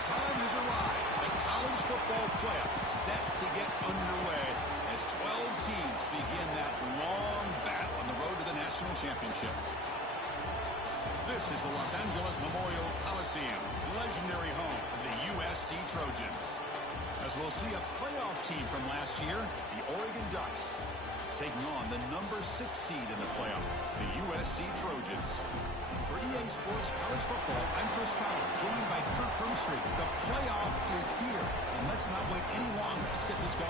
The time has arrived. The college football playoff set to get underway as 12 teams begin that long battle on the road to the national championship. This is the Los Angeles Memorial Coliseum, legendary home of the USC Trojans. As we'll see a playoff team from last year, the Oregon Ducks, taking on the number 6 seed in the playoff, the USC Trojans. For EA Sports College Football, I'm Chris Fowler, joined by Kirk Hermstreet. The playoff is here, and let's not wait any longer. Let's get this going.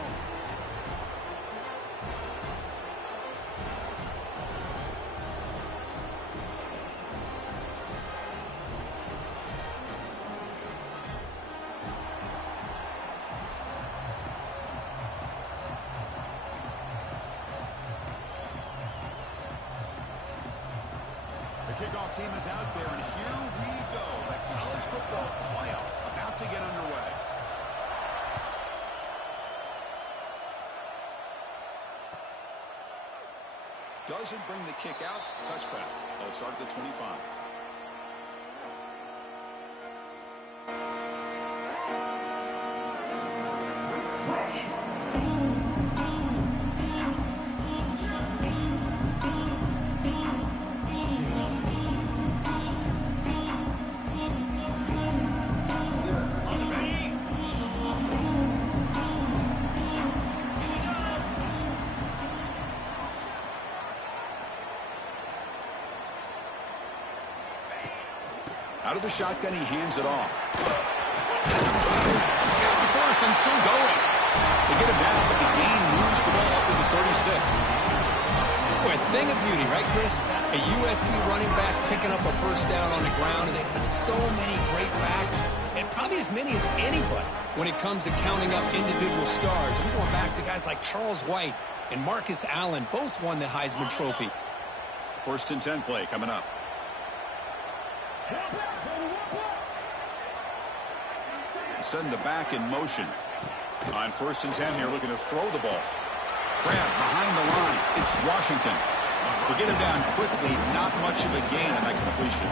The kickoff team is out there, and here we go. The college football playoff about to get underway. Doesn't bring the kick out. Touchback. They'll start at the 25. Out of the shotgun, he hands it off. He's got the first and still going. They get him down, but the gain moves the ball up to the 36. Boy, a thing of beauty, right, Chris? A USC running back picking up a first down on the ground, and they've had so many great backs, and probably as many as anybody when it comes to counting up individual stars. We're going back to guys like Charles White and Marcus Allen. Both won the Heisman Trophy. First and 10 play coming up. Send the back in motion. On first and 10 here, looking to throw the ball. Grab behind the line. It's Washington. They get him down quickly. Not much of a gain on that completion.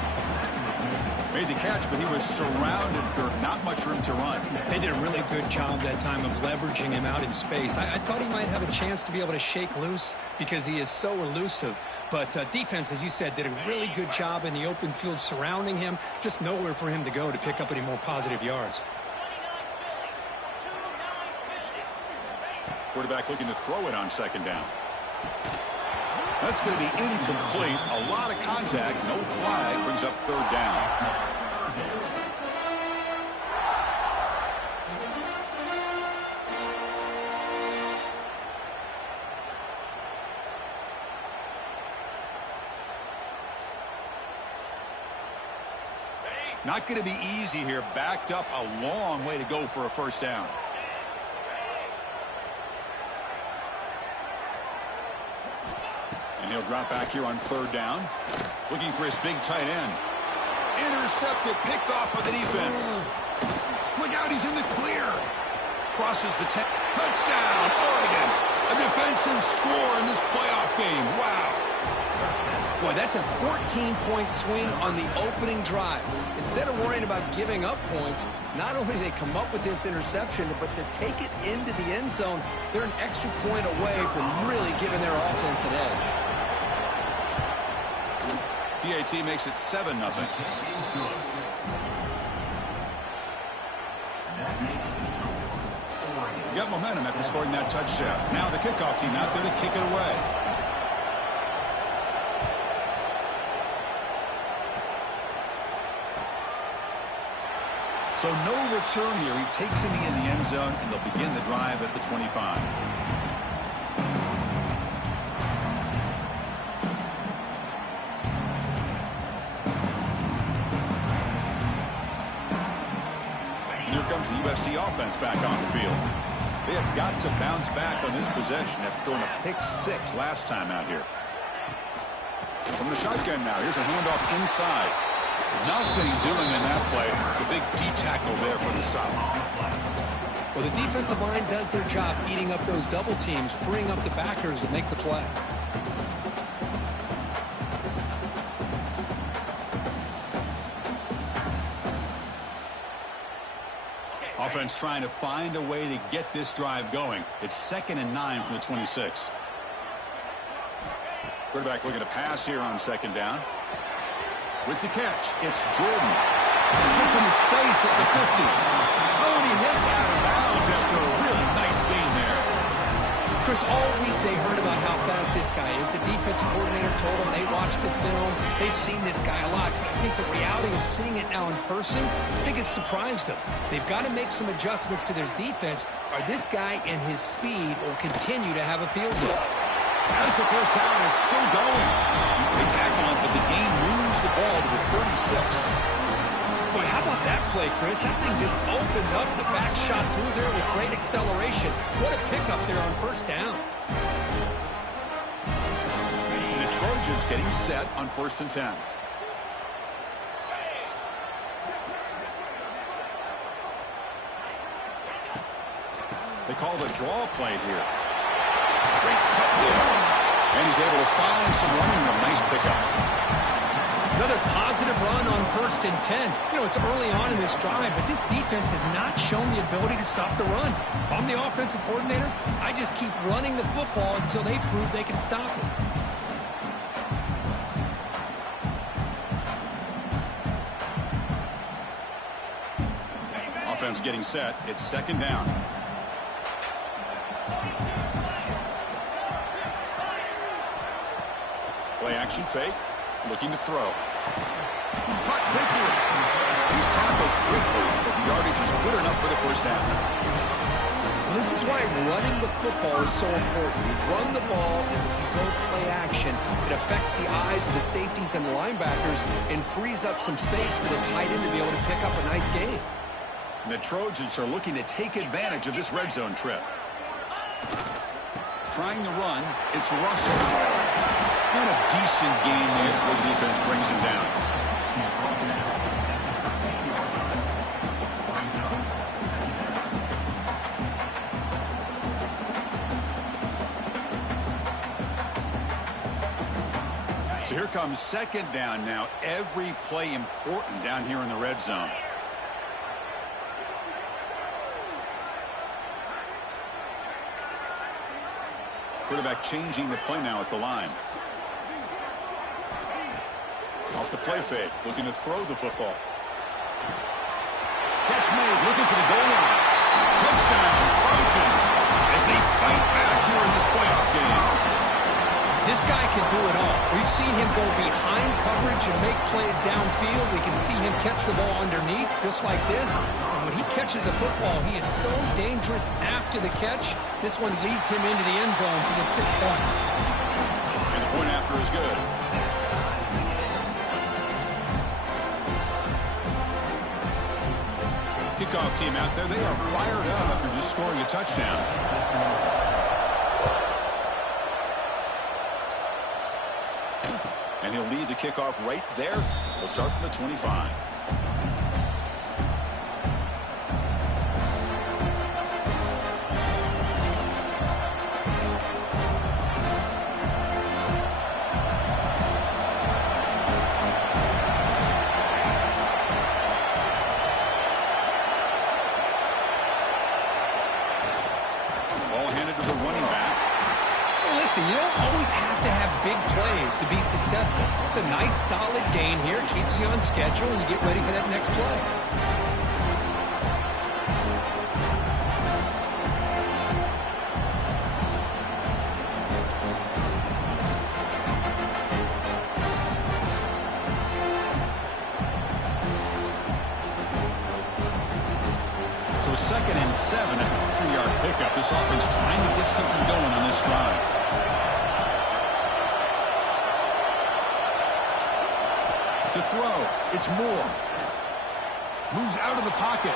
Made the catch, but he was surrounded, Kirk. Not much room to run. They did a really good job that time of leveraging him out in space. I thought he might have a chance to be able to shake loose because he is so elusive. But defense, as you said, did a really good job in the open field surrounding him. Just nowhere for him to go to pick up any more positive yards. Quarterback looking to throw it on second down. That's going to be incomplete. A lot of contact. No flag. Brings up third down. Not going to be easy here. Backed up a long way to go for a first down. And he'll drop back here on third down. Looking for his big tight end. Intercepted, picked off by the defense. Look out, he's in the clear. Crosses the 10. Touchdown, Oregon. A defensive score in this playoff game. Wow. Boy, that's a 14-point swing on the opening drive. Instead of worrying about giving up points, not only do they come up with this interception, but to take it into the end zone, they're an extra point away from really giving their offense an edge. PAT makes it 7-0. Got momentum after scoring that touchdown. Now the kickoff team out there to kick it away. So no return here. He takes him in the end zone, and they'll begin the drive at the 25. And here comes the USC offense back on the field. They have got to bounce back on this possession after throwing a pick-6 last time out here. From the shotgun now, here's a handoff inside. Nothing doing in that play. The big D tackle there for the stop. Well, the defensive line does their job eating up those double teams, freeing up the backers to make the play. Offense trying to find a way to get this drive going. It's 2nd and 9 from the 26. Quarterback looking to pass here on 2nd down. With the catch, it's Jordan. He gets into space at the 50. Oh, and he hits out of bounds after a really nice gain there. Chris, all week they heard about how fast this guy is. The defensive coordinator told them they watched the film. They've seen this guy a lot. But I think the reality of seeing it now in person, I think it's surprised them. They've got to make some adjustments to their defense, or this guy and his speed will continue to have a field goal. As the first down is still going. They tackle him, but the gain moves the ball to the 36. Boy, how about that play, Chris? That thing just opened up. The back shot through there with great acceleration. What a pickup there on first down. The Trojans getting set on 1st and 10. They call the draw play here. Great cut there. And he's able to find some running room. Nice pickup. Another positive run on 1st and 10. You know, it's early on in this drive, but this defense has not shown the ability to stop the run. If I'm the offensive coordinator, I just keep running the football until they prove they can stop it. Offense getting set. It's 2nd down. Play action fake. Looking to throw. Cut quickly. He's tackled quickly, but the yardage is good enough for the first down. Well, this is why running the football is so important. You run the ball, and if you go play action, it affects the eyes of the safeties and the linebackers and frees up some space for the tight end to be able to pick up a nice gain. And the Trojans are looking to take advantage of this red zone trip. Trying to run, it's Russell. And a decent gain there before the defense brings him down. So here comes 2nd down now. Every play important down here in the red zone. Quarterback changing the play now at the line. Off the play fake, looking to throw the football. Catch made, looking for the goal line. Touchdown, Trojans, as they fight back here in this playoff game. This guy can do it all. We've seen him go behind coverage and make plays downfield. We can see him catch the ball underneath, just like this. And when he catches a football, he is so dangerous after the catch. This one leads him into the end zone for the 6 points. And the point after is good. Kickoff team out there, they are fired up after just scoring a touchdown. And he'll lead the kickoff right there. We'll start from the 25. You don't always have to have big plays to be successful. It's a nice, solid gain here. Keeps you on schedule, and you get ready for that next play. So 2nd and 7 at the 3-yard pickup. This offense trying to get something going on this drive. To throw, it's Moore. Moves out of the pocket.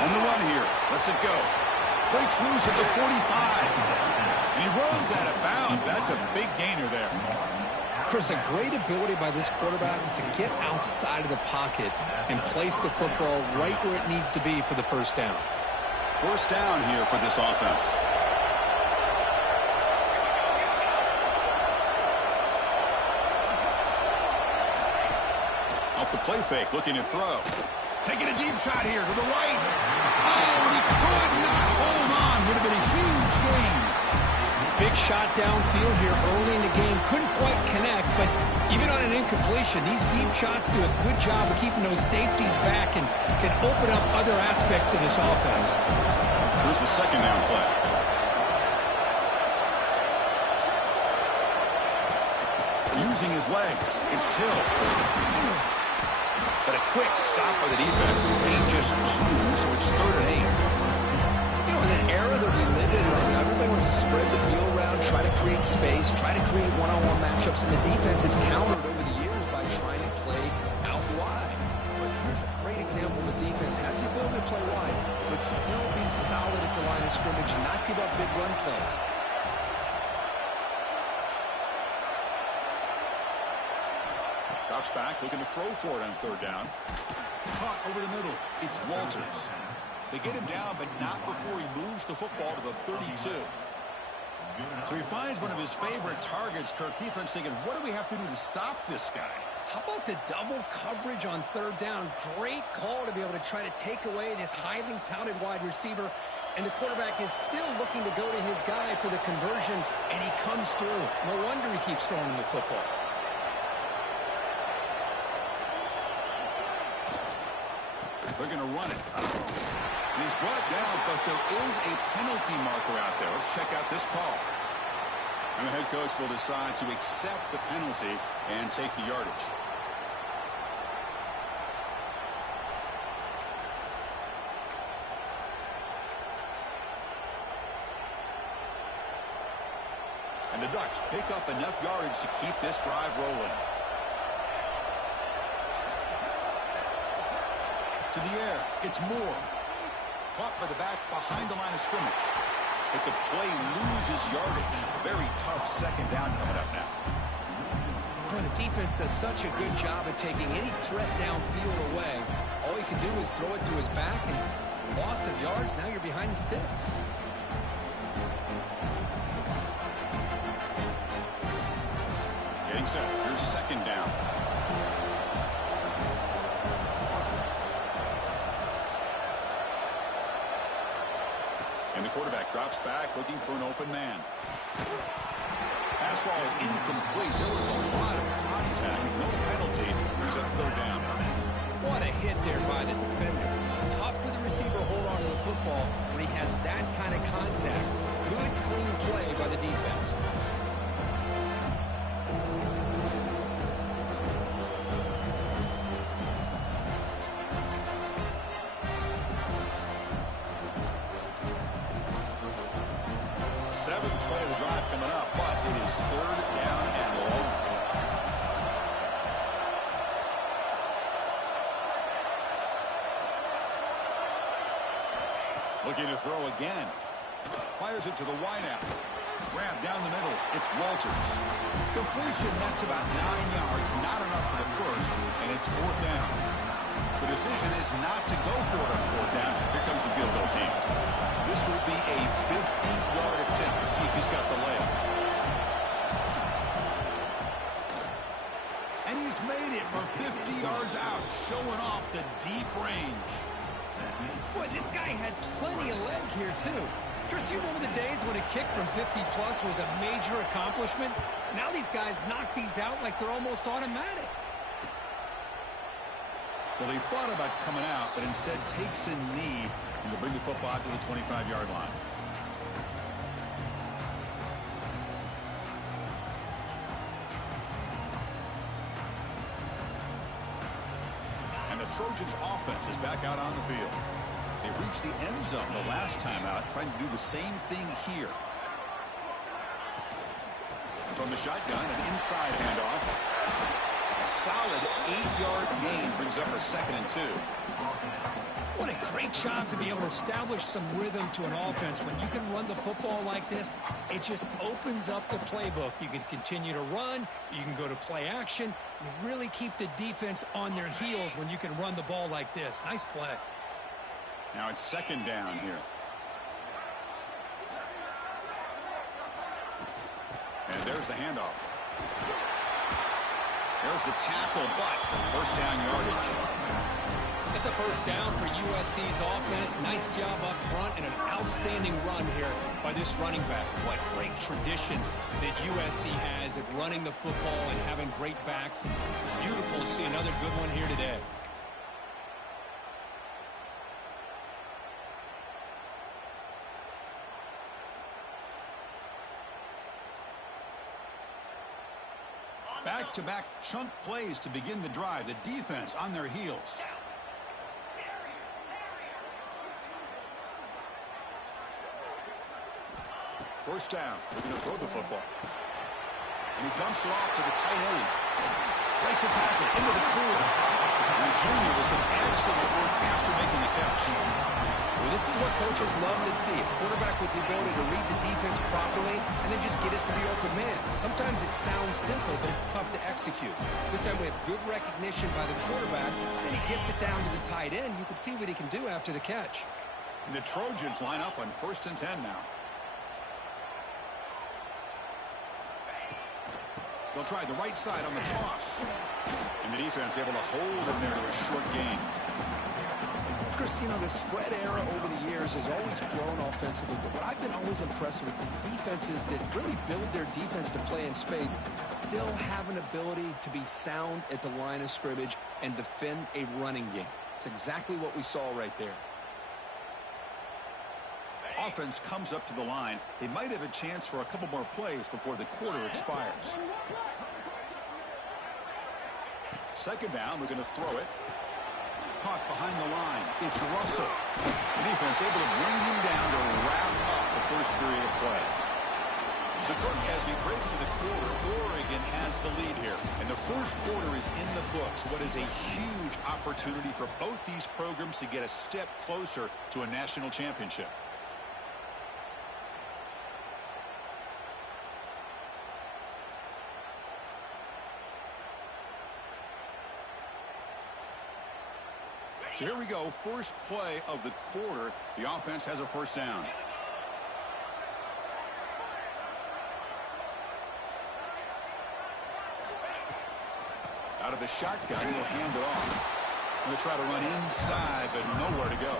On the run here. Lets it go. Breaks loose at the 45. And he runs out of bounds. That's a big gainer there. Chris, a great ability by this quarterback to get outside of the pocket and place the football right where it needs to be for the first down. First down here for this offense. Off the play fake, looking to throw. Taking a deep shot here to the right. Oh, and he could not hold on. Would have been a huge gain. Big shot downfield here early in the game. Couldn't quite connect, but even on an incompletion, these deep shots do a good job of keeping those safeties back and can open up other aspects of this offense. Here's the second down play. Using his legs. It's Hill. But a quick stop by the defense. They just queue, so it's 3rd and 8. You know, in an era that we live in right now, everybody wants to spread the field around, try to create space, try to create one-on-one matchups, and the defense is countered over the years by trying to play out wide. But here's a great example of a defense has the ability to play wide, but still be solid at the line of scrimmage and not give up big run plays. Drops back, looking to throw for it on 3rd down. Caught over the middle. It's Walters. They get him down, but not before he moves the football to the 32. So he finds one of his favorite targets. Kirk, defense thinking, what do we have to do to stop this guy? How about the double coverage on 3rd down? Great call to be able to try to take away this highly touted wide receiver. And the quarterback is still looking to go to his guy for the conversion, and he comes through. No wonder he keeps throwing him the football. They're going to run it. He's brought down, but there is a penalty marker out there. Let's check out this call. And the head coach will decide to accept the penalty and take the yardage. And the Ducks pick up enough yardage to keep this drive rolling. To the air, it's Moore. Caught by the back behind the line of scrimmage. But the play loses yardage. Very tough 2nd down coming up now. Boy, the defense does such a good job of taking any threat downfield away. All he can do is throw it to his back, and loss of yards, now you're behind the sticks. Getting set. Here's 2nd down. And the quarterback drops back, looking for an open man. Pass ball is incomplete. There was a lot of contact. No penalty. Brings up 3rd down. What a hit there by the defender. Tough for the receiver to hold on to the football when he has that kind of contact. Good, clean play by the defense. Seventh play of the drive coming up, but it is 3rd down and long. Looking to throw again. Fires it to the wideout. Grab down the middle. It's Walters. Completion, that's about 9 yards. Not enough for the first, and it's 4th down. The decision is not to go for it on 4th down. Here comes the field goal team. This will be a 50-yard attempt to see if he's got the layup. And he's made it from 50 yards out, showing off the deep range. Boy, this guy had plenty of leg here, too. Chris, you remember the days when a kick from 50-plus was a major accomplishment? Now these guys knock these out like they're almost automatic. Well, he thought about coming out, but instead takes a knee and will bring the football to the 25-yard line. And the Trojans' offense is back out on the field. They reached the end zone the last time out, trying to do the same thing here. From the shotgun, an inside handoff. A solid 8-yard gain brings up a 2nd and 2. What a great job to be able to establish some rhythm to an offense. When you can run the football like this, it just opens up the playbook. You can continue to run. You can go to play action. You really keep the defense on their heels when you can run the ball like this. Nice play. Now it's 2nd down here. And there's the handoff. There's the tackle, but 1st down yardage. It's a first down for USC's offense. Nice job up front and an outstanding run here by this running back. What great tradition that USC has at running the football and having great backs. Beautiful to see another good one here today. Back-to-back chunk plays to begin the drive. The defense on their heels. First down. They're going to throw the football. And he dumps it off to the tight end. Breaks a tackle into the clear. And the junior with some excellent work after making the catch. Well, this is what coaches love to see. A quarterback with the ability to read the defense properly and then just get it to the open man. Sometimes it sounds simple, but it's tough to execute. This time we have good recognition by the quarterback. Then he gets it down to the tight end. You can see what he can do after the catch. And the Trojans line up on 1st and 10 now. They'll try the right side on the toss. And the defense able to hold him there to a short gain. Chris, you know, the spread era over the years has always grown offensively, but what I've been always impressed with the defenses that really build their defense to play in space still have an ability to be sound at the line of scrimmage and defend a running game. It's exactly what we saw right there. Offense comes up to the line. They might have a chance for a couple more plays before the quarter expires. Second down, we're going to throw it. Caught behind the line. It's Russell. The defense able to bring him down to wrap up the first period of play. So, Kirk, as we break for the quarter, Oregon has the lead here. And the first quarter is in the books. What is a huge opportunity for both these programs to get a step closer to a national championship. So here we go, first play of the quarter. The offense has a first down. Out of the shotgun, he'll hand it off. Going to try to run inside, but nowhere to go.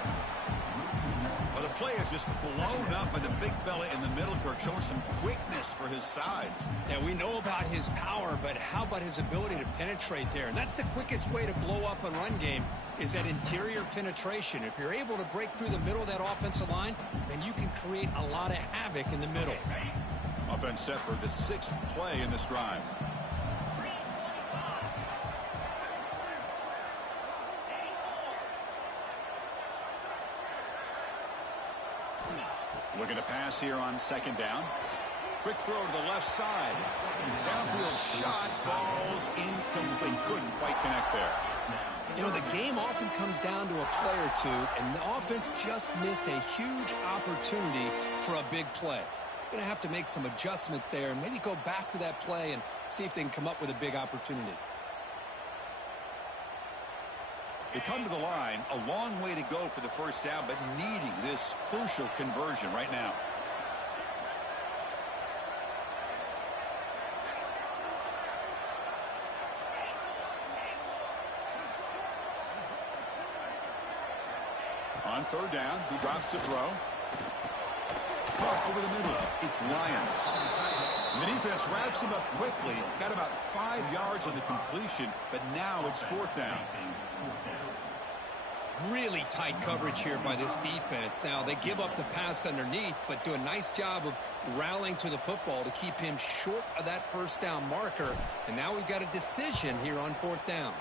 Well, the play is just blown up by the big fella in the middle, Kirk, showing some quickness for his size. Yeah, we know about his power, but how about his ability to penetrate there? And that's the quickest way to blow up a run game is that interior penetration. If you're able to break through the middle of that offensive line, then you can create a lot of havoc in the middle. Offense set for the 6th play in this drive. Looking to pass here on second down. Quick throw to the left side. Downfield shot falls incomplete. Couldn't quite connect there. You know, the game often comes down to a play or two, and the offense just missed a huge opportunity for a big play. Going to have to make some adjustments there and maybe go back to that play and see if they can come up with a big opportunity. They come to the line, a long way to go for the first down, but needing this crucial conversion right now. On third down, he drops to throw. Caught over the middle. It's Lyons. And the defense wraps him up quickly. Got about 5 yards on the completion, but now it's fourth down. Really tight coverage here by this defense. Now, they give up the pass underneath, but do a nice job of rallying to the football to keep him short of that first down marker. And now we've got a decision here on fourth down.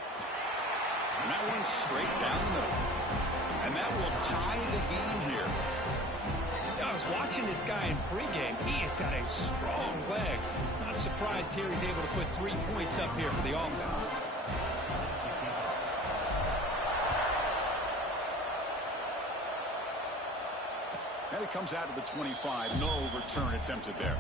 And that one's straight down the middle. And that will tie the game here. I was watching this guy in pregame. He has got a strong leg. Not surprised here he's able to put 3 points up here for the offense. And it comes out of the 25. No return attempted there.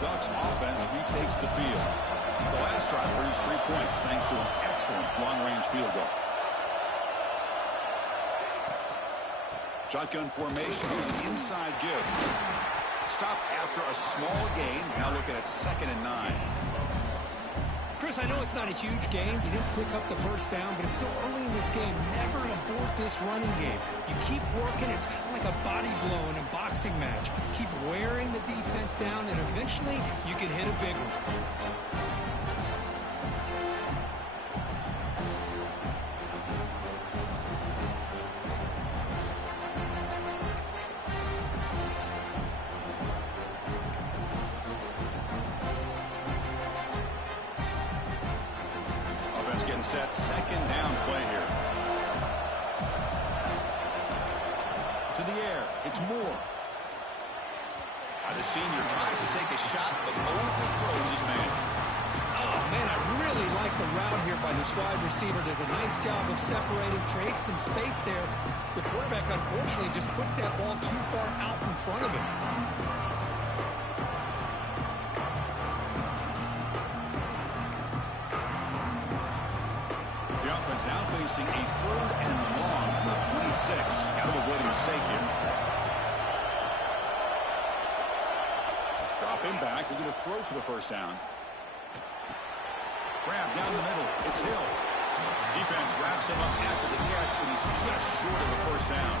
Ducks offense retakes the field. The last drive produced 3 points thanks to an excellent long-range field goal. Shotgun formation. Here's an inside give. Stop after a small gain. Now looking at 2nd and 9. Chris, I know it's not a huge gain. You didn't pick up the first down, but it's still early in this game. Never abort this running game. You keep working. It's kind of like a body blow in a boxing match. Keep wearing the defense down, and eventually you can hit a big one. Set 2nd down play here. To the air. It's Moore. The senior tries to take a shot, but overthrows his man. Oh, man, I really like the route here by this wide receiver. Does a nice job of separating, creates some space there. The quarterback, unfortunately, just puts that ball too far out in front of him. Now facing a 3rd and long from the 26. Got to avoid a mistake here. Drop him back. They're going to throw for the first down. Grab down the middle. It's Hill. Defense wraps him up after the catch, but he's just short of the first down.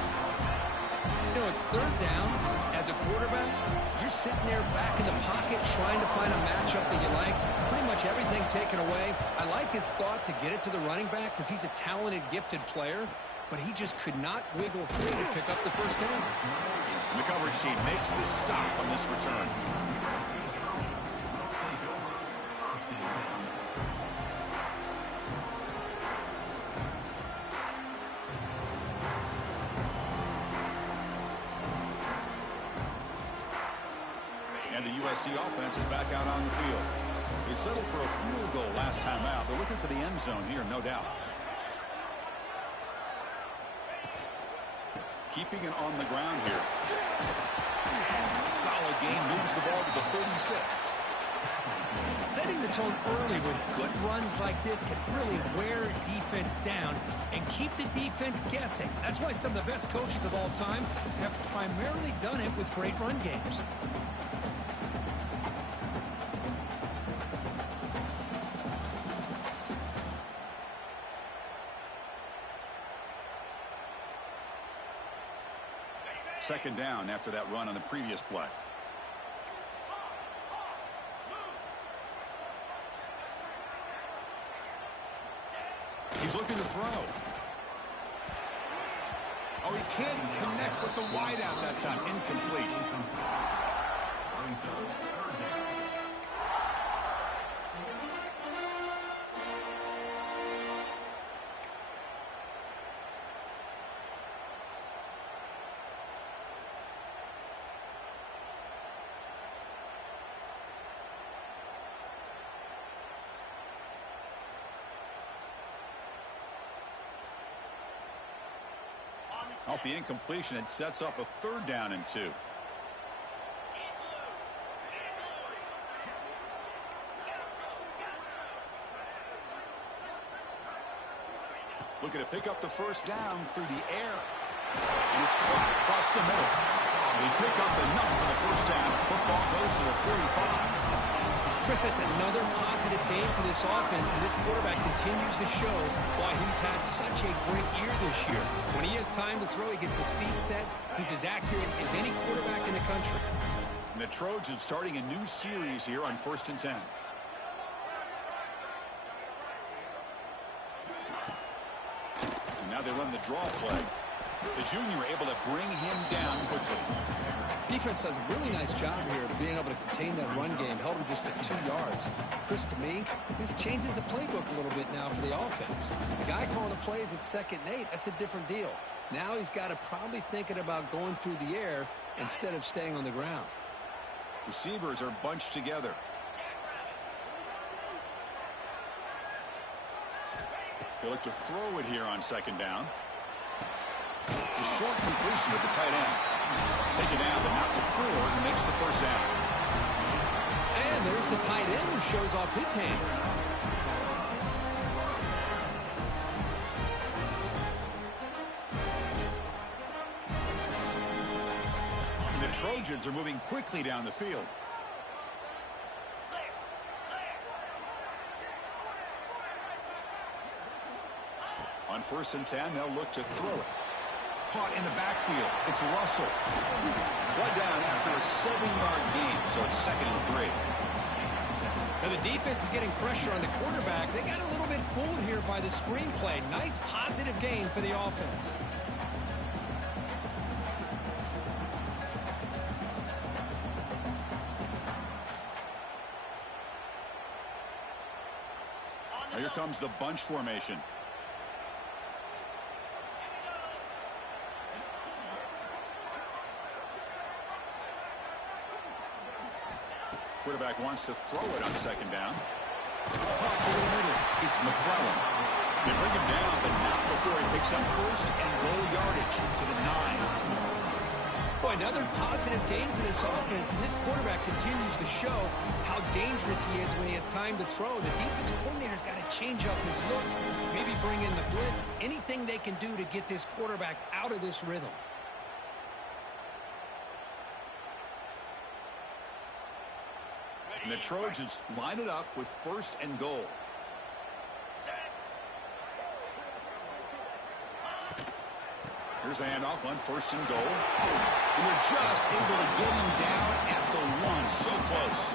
You know, it's 3rd down. As a quarterback, you're sitting there back in the pocket trying to find a matchup that you like. Pretty much everything taken away. I like his thought to get it to the running back because he's a talented, gifted player, but he just could not wiggle free to pick up the first down. The coverage team makes the stop on this return. And the USC offense is back out on the field. They settled for a field goal last time out. They're looking for the end zone here, no doubt. Keeping it on the ground here. Solid game, moves the ball to the 36. Setting the tone early with good runs like this can really wear defense down and keep the defense guessing. That's why some of the best coaches of all time have primarily done it with great run games. Second down after that run on the previous play. He's looking to throw. Oh, he can't connect with the wideout that time. Incomplete. Off the incompletion, it sets up a 3rd down and 2. Looking to pick up the first down through the air. And it's caught across the middle. They pick up enough for the first down. Football goes to the 45. Chris, that's another positive game for this offense, and this quarterback continues to show why he's had such a great year this year. When he has time to throw, he gets his feet set. He's as accurate as any quarterback in the country. And the Trojans starting a new series here on 1st and 10. And now they run the draw play. The junior able to bring him down quickly. Defense does a really nice job here of being able to contain that run game, held him just at 2 yards. Chris, to me, this changes the playbook a little bit now for the offense. The guy calling the plays at 2nd and 8, that's a different deal. Now he's got to probably thinking about going through the air instead of staying on the ground. Receivers are bunched together. They look to throw it here on 2nd down. A short completion with the tight end. Take it down, but not before he makes the first down. And there's the tight end who shows off his hands. The Trojans are moving quickly down the field. On 1st and 10, they'll look to throw it. Caught in the backfield. It's Russell. One down after a 7-yard gain, so it's 2nd and 3. Now the defense is getting pressure on the quarterback. They got a little bit fooled here by the screenplay. Nice positive gain for the offense. Now here comes the bunch formation. Quarterback wants to throw it on 2nd down. Pop over the middle. It's McClellan. They bring him down, but not before he picks up 1st and goal yardage to the 9. Boy, another positive gain for this offense, and this quarterback continues to show how dangerous he is when he has time to throw. The defensive coordinator's got to change up his looks, maybe bring in the blitz, anything they can do to get this quarterback out of this rhythm. And the Trojans line it up with 1st and goal. Here's the handoff on 1st and goal. And they're just able to get him down at the 1. So close.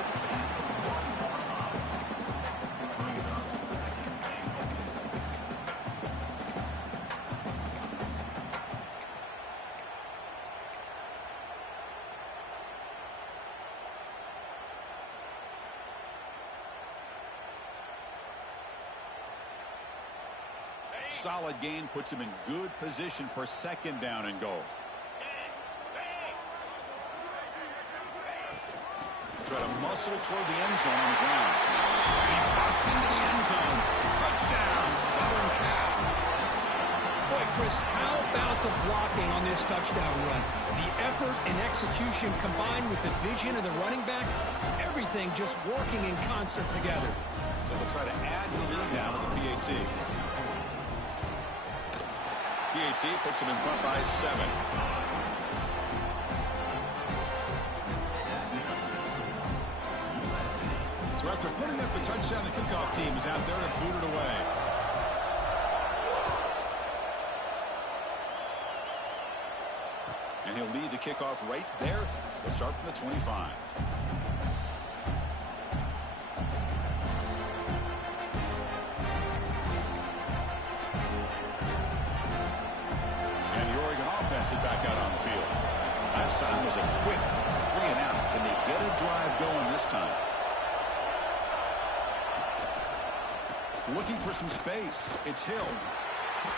Solid gain puts him in good position for 2nd down and goal. Try to muscle toward the end zone on the ground. He busts into the end zone. Touchdown, Southern Cal. Boy, Chris, how about the blocking on this touchdown run? The effort and execution combined with the vision of the running back, everything just working in concert together. So they'll try to add the lead now to the PAT. PAT puts him in front by 7. So after putting up the touchdown, the kickoff team is out there to boot it away. And he'll lead the kickoff right there. They'll start from the 25. Is back out on the field. Last time was a quick 3 and out. Can they get a drive going this time? Looking for some space. It's Hill.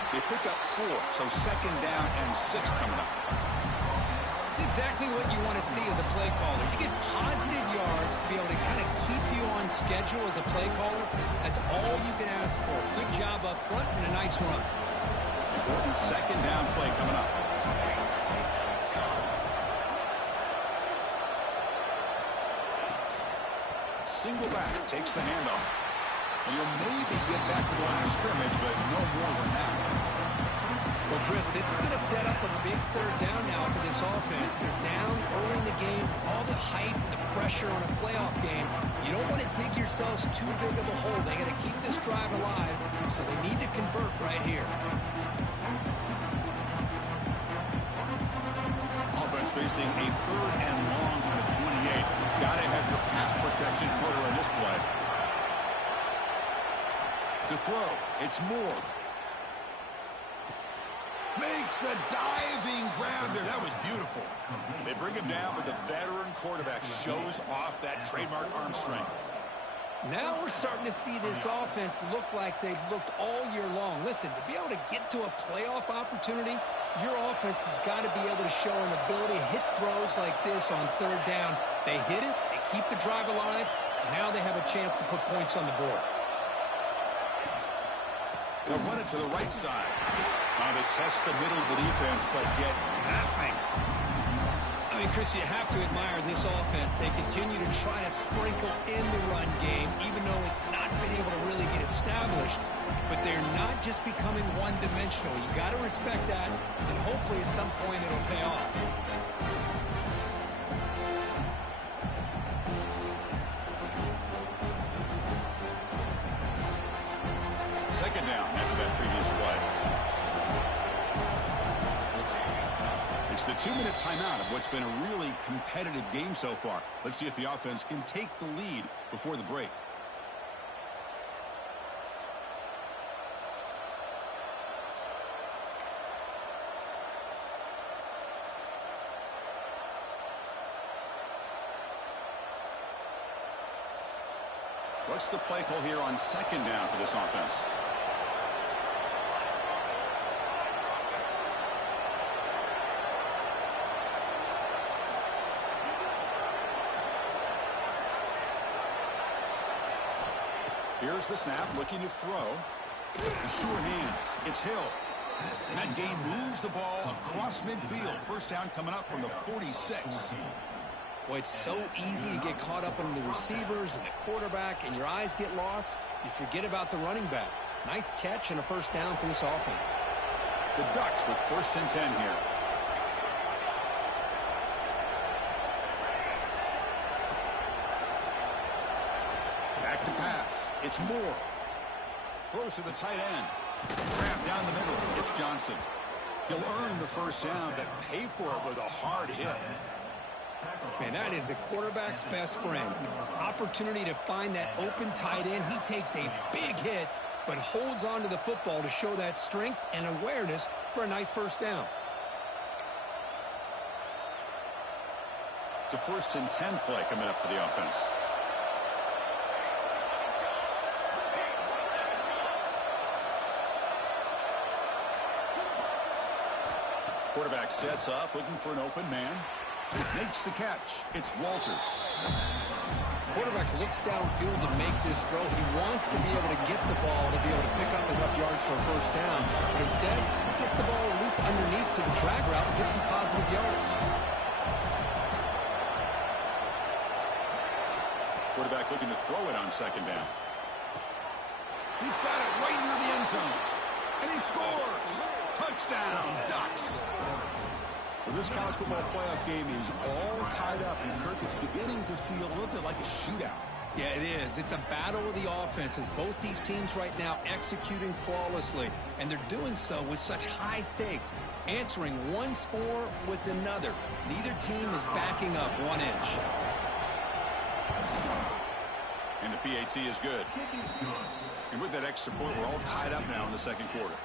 They pick up 4, so 2nd down and 6 coming up. It's exactly what you want to see as a play caller. You get positive yards to be able to kind of keep you on schedule as a play caller. That's all you can ask for. Good job up front and a nice run. Important 2nd down play coming up. Single back takes the handoff. And you'll maybe get back to the line of scrimmage, but no more than that. Well, Chris, this is going to set up a big 3rd down now for this offense. They're down early in the game. All the hype and the pressure on a playoff game. You don't want to dig yourselves too big of a hole. They got to keep this drive alive, so they need to convert right here. Offense facing a 3rd and long from the 28. Got to have your pass protection quarter in this play. To throw, it's Moore. Makes the diving grab there. That was beautiful. They bring him down, but the veteran quarterback shows off that trademark arm strength. Now we're starting to see this offense look like they've looked all year long. Listen, to be able to get to a playoff opportunity, your offense has got to be able to show an ability to hit throws like this on 3rd down. They hit it, they keep the drive alive. Now they have a chance to put points on the board. They'll run it to the right side. Now they test the middle of the defense, but get nothing. I mean, Chris, you have to admire this offense. They continue to try to sprinkle in the run game, even though it's not been able to really get established. But they're not just becoming one-dimensional. You got to respect that, and hopefully at some point it'll pay off. Second down after that previous play. It's the 2-minute timeout of what's been a really competitive game so far. Let's see if the offense can take the lead before the break. What's the play call here on second down for this offense? Here's the snap, looking to throw. The sure hands. It's Hill. And that game moves the ball across midfield. First down coming up from the 46. Boy, it's so easy to get caught up in the receivers and the quarterback, and your eyes get lost. You forget about the running back. Nice catch and a first down for this offense. The Ducks with 1st and 10 here. Back to pass. It's Moore. Throws to the tight end. Grab down the middle. It's Johnson. He'll earn the first down, but pay for it with a hard hit. Man, that is a quarterback's best friend. Opportunity to find that open tight end. He takes a big hit, but holds on to the football to show that strength and awareness for a nice first down. It's a 1st and 10 play coming up for the offense. Quarterback sets up, looking for an open man. Makes the catch. It's Walters. Quarterback looks downfield to make this throw. He wants to be able to get the ball to be able to pick up enough yards for a first down. But instead, gets the ball at least underneath to the drag route and gets some positive yards. Quarterback looking to throw it on second down. He's got it right near the end zone. And he scores. Touchdown, Ducks. Well, this college football playoff game is all tied up, and Kirk, it's beginning to feel a little bit like a shootout. Yeah, it is. It's a battle of the offenses. Both these teams right now executing flawlessly, and they're doing so with such high stakes, answering one score with another. Neither team is backing up 1 inch. And the PAT is good. And with that extra point, we're all tied up now in the second quarter.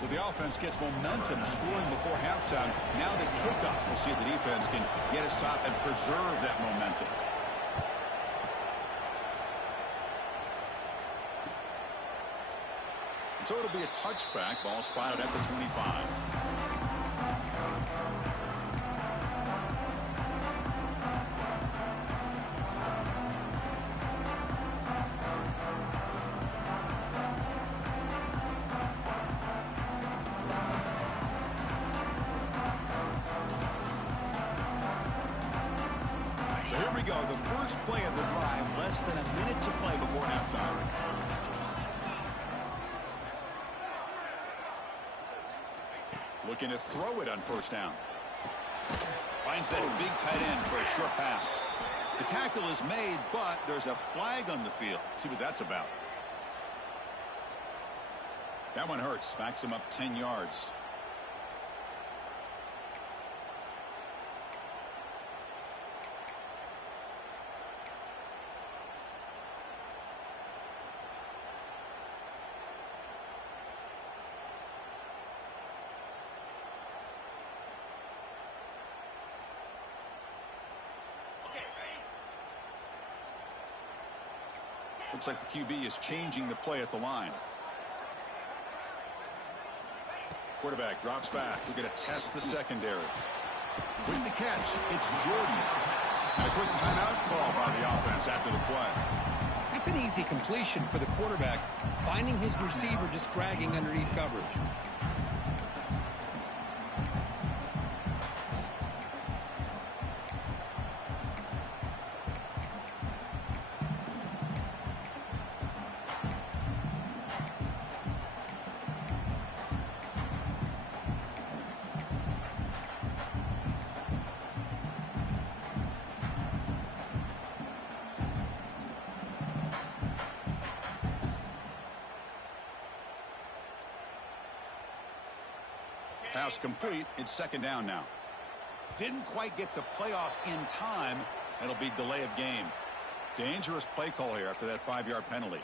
So the offense gets momentum scoring before halftime. Now the kickoff. We'll see if the defense can get a stop and preserve that momentum. So it'll be a touchback. Ball spotted at the 25. So here we go, the first play of the drive, less than a minute to play before halftime. Looking to throw it on first down. Finds that big tight end for a short pass. The tackle is made, but there's a flag on the field. See what that's about. That one hurts. Backs him up 10 yards. Looks like the QB is changing the play at the line. Quarterback drops back. We're going to test the secondary. With the catch, it's Jordan. And a quick timeout call by the offense after the play. That's an easy completion for the quarterback, finding his receiver just dragging underneath coverage. Pass complete. It's second down now. Didn't quite get the playoff in time. It'll be delay of game. Dangerous play call here after that 5-yard penalty.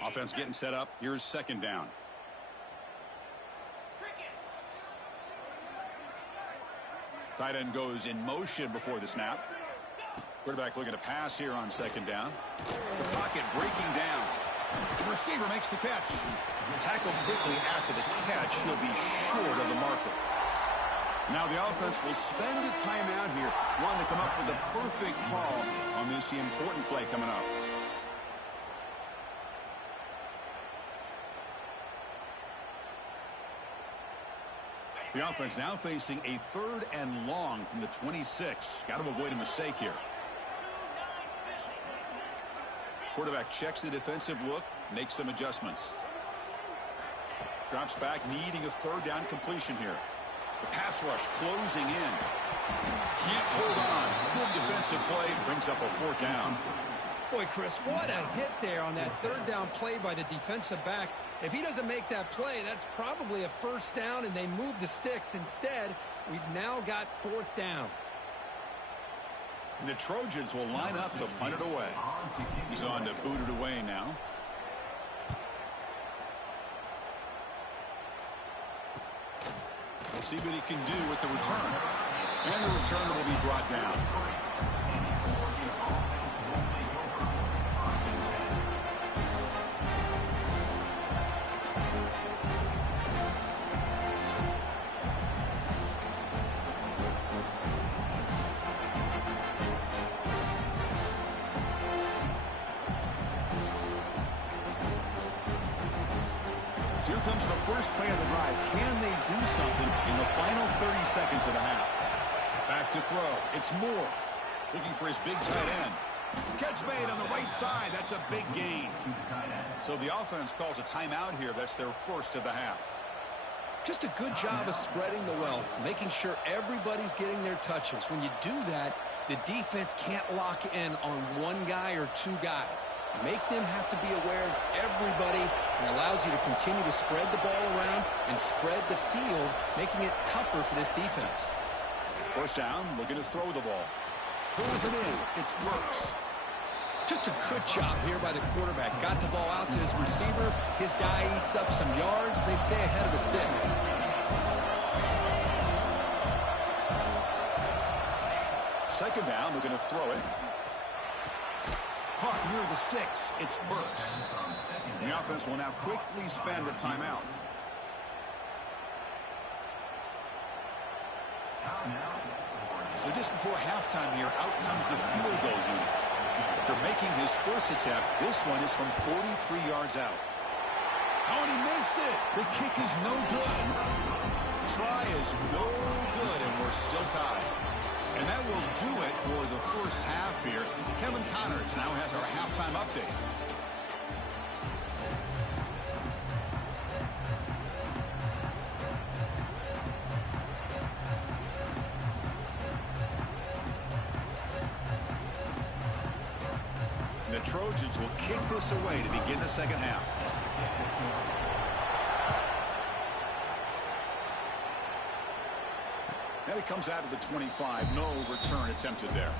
Offense getting set up. Here's second down. Tight end goes in motion before the snap. Quarterback looking to pass here on second down. The pocket breaking down. The receiver makes the catch. Tackled quickly after the catch. He'll be short of the marker. Now the offense will spend a timeout here, wanting to come up with the perfect call on this important play coming up. The offense now facing a 3rd and long from the 26. Got to avoid a mistake here. Quarterback checks the defensive look, makes some adjustments. Drops back, needing a 3rd down completion here. The pass rush closing in. Can't hold on. Good defensive play, brings up a 4th down. Boy, Chris, what a hit there on that 3rd down play by the defensive back. If he doesn't make that play, that's probably a 1st down, and they move the sticks. Instead, we've now got 4th down. And the Trojans will line up to punt it away. He's on to boot it away now. We'll see what he can do with the return. And the return will be brought down. Here comes the first play of the drive. Can they do something in the final 30 seconds of the half? Back to throw. It's Moore looking for his big tight end. Catch made on the right side. That's a big gain. So the offense calls a timeout here. That's their first of the half. Just a good job of spreading the wealth, making sure everybody's getting their touches. When you do that, the defense can't lock in on one guy or 2 guys. Make them have to be aware of everybody, and allows you to continue to spread the ball around and spread the field, making it tougher for this defense. First down, looking to throw the ball. Pulls it in. It's Brooks. Just a good job here by the quarterback. Got the ball out to his receiver. His guy eats up some yards. They stay ahead of the sticks. Second down, looking to throw it. Caught near the sticks. It's Burks. The offense will now quickly spend a timeout. So just before halftime here, out comes the field goal unit. After making his first attempt, this one is from 43 yards out. Oh, and he missed it. The kick is no good. Try is no good, and we're still tied. And that will do it for the first half here. Kevin Connors now has our halftime update. And the Trojans will kick this away to begin the second half. Now he comes out of the 25. No return attempted there.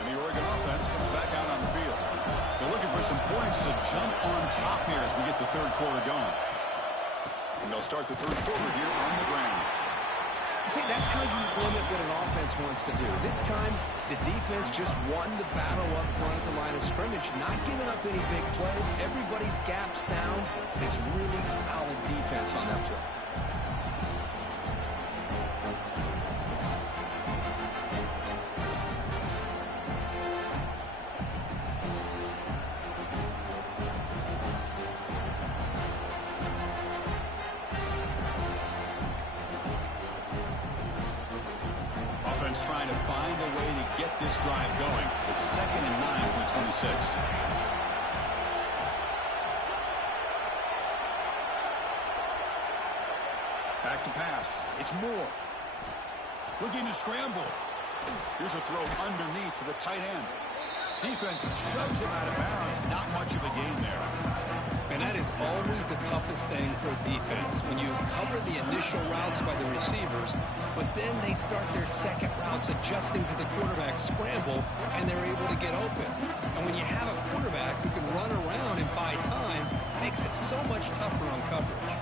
And the Oregon offense comes back out on the field. They're looking for some points to jump on top here as we get the third quarter going. And they'll start the third quarter here on the ground. See, that's how you limit what an offense wants to do. This time, the defense just won the battle up front at the line of scrimmage, not giving up any big plays. Everybody's gap sound. It's really solid defense on that play. offense trying to find a way to get this drive going. It's 2nd and 9 from the 26. Back to pass. It's Moore. Looking to scramble. Here's a throw underneath to the tight end. Defense shoves him out of bounds. Not much of a gain there. And that is always the toughest thing for a defense, when you cover the initial routes by the receivers, but then they start their second routes adjusting to the quarterback's scramble, and they're able to get open. And when you have a quarterback who can run around and buy time, it makes it so much tougher on coverage.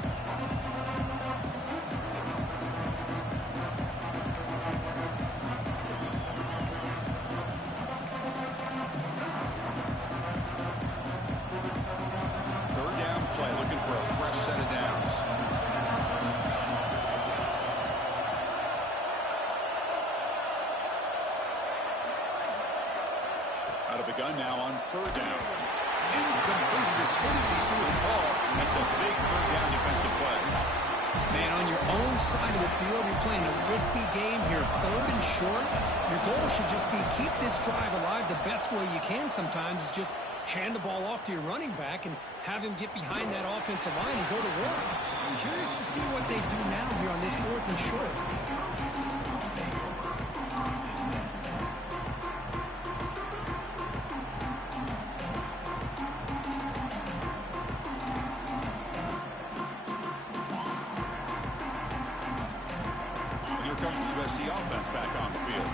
Out of the gun now on 3rd down. Incomplete. As good as he threw the ball, that's a big 3rd down defensive play. Man, on your own side of the field, you're playing a risky game here. 3rd and short. Your goal should just be keep this drive alive the best way you can sometimes is just hand the ball off to your running back and have him get behind that offensive line and go to work. I'm curious to see what they do now here on this 4th and short. Comes the USC offense back on the field.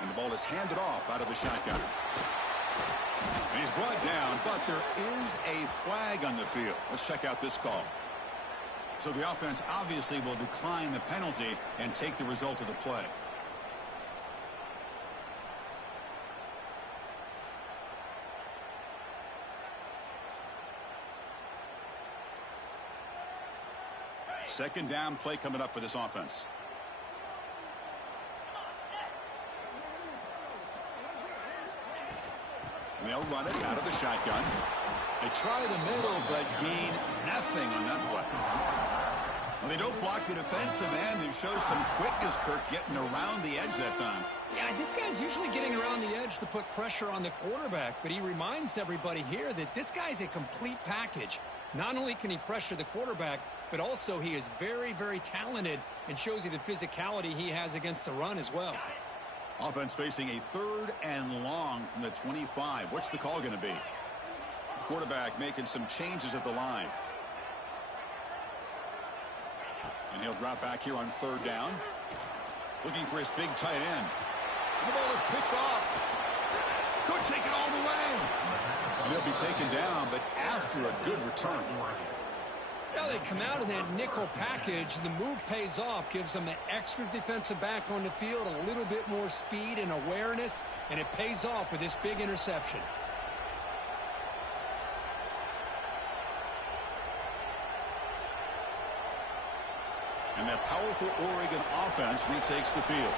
And the ball is handed off out of the shotgun. And he's brought down, but there is a flag on the field. Let's check out this call. So the offense obviously will decline the penalty and take the result of the play. Second down play coming up for this offense. And they'll run it out of the shotgun. They try the middle, but gain nothing on that play. Well, they don't block the defensive end and show some quickness, Kirk, getting around the edge that time. Yeah, this guy's usually getting around the edge to put pressure on the quarterback, but he reminds everybody here that this guy's a complete package. Not only can he pressure the quarterback, but also he is very, very talented and shows you the physicality he has against the run as well. Offense facing a 3rd and long from the 25. What's the call going to be? The quarterback making some changes at the line. And he'll drop back here on 3rd down. Looking for his big tight end. And the ball is picked off. Could take it all the way. And he'll be taken down, but after a good return. Well, they come out in that nickel package, and the move pays off, gives them an extra defensive back on the field, a little bit more speed and awareness, and it pays off with this big interception. And that powerful Oregon offense retakes the field.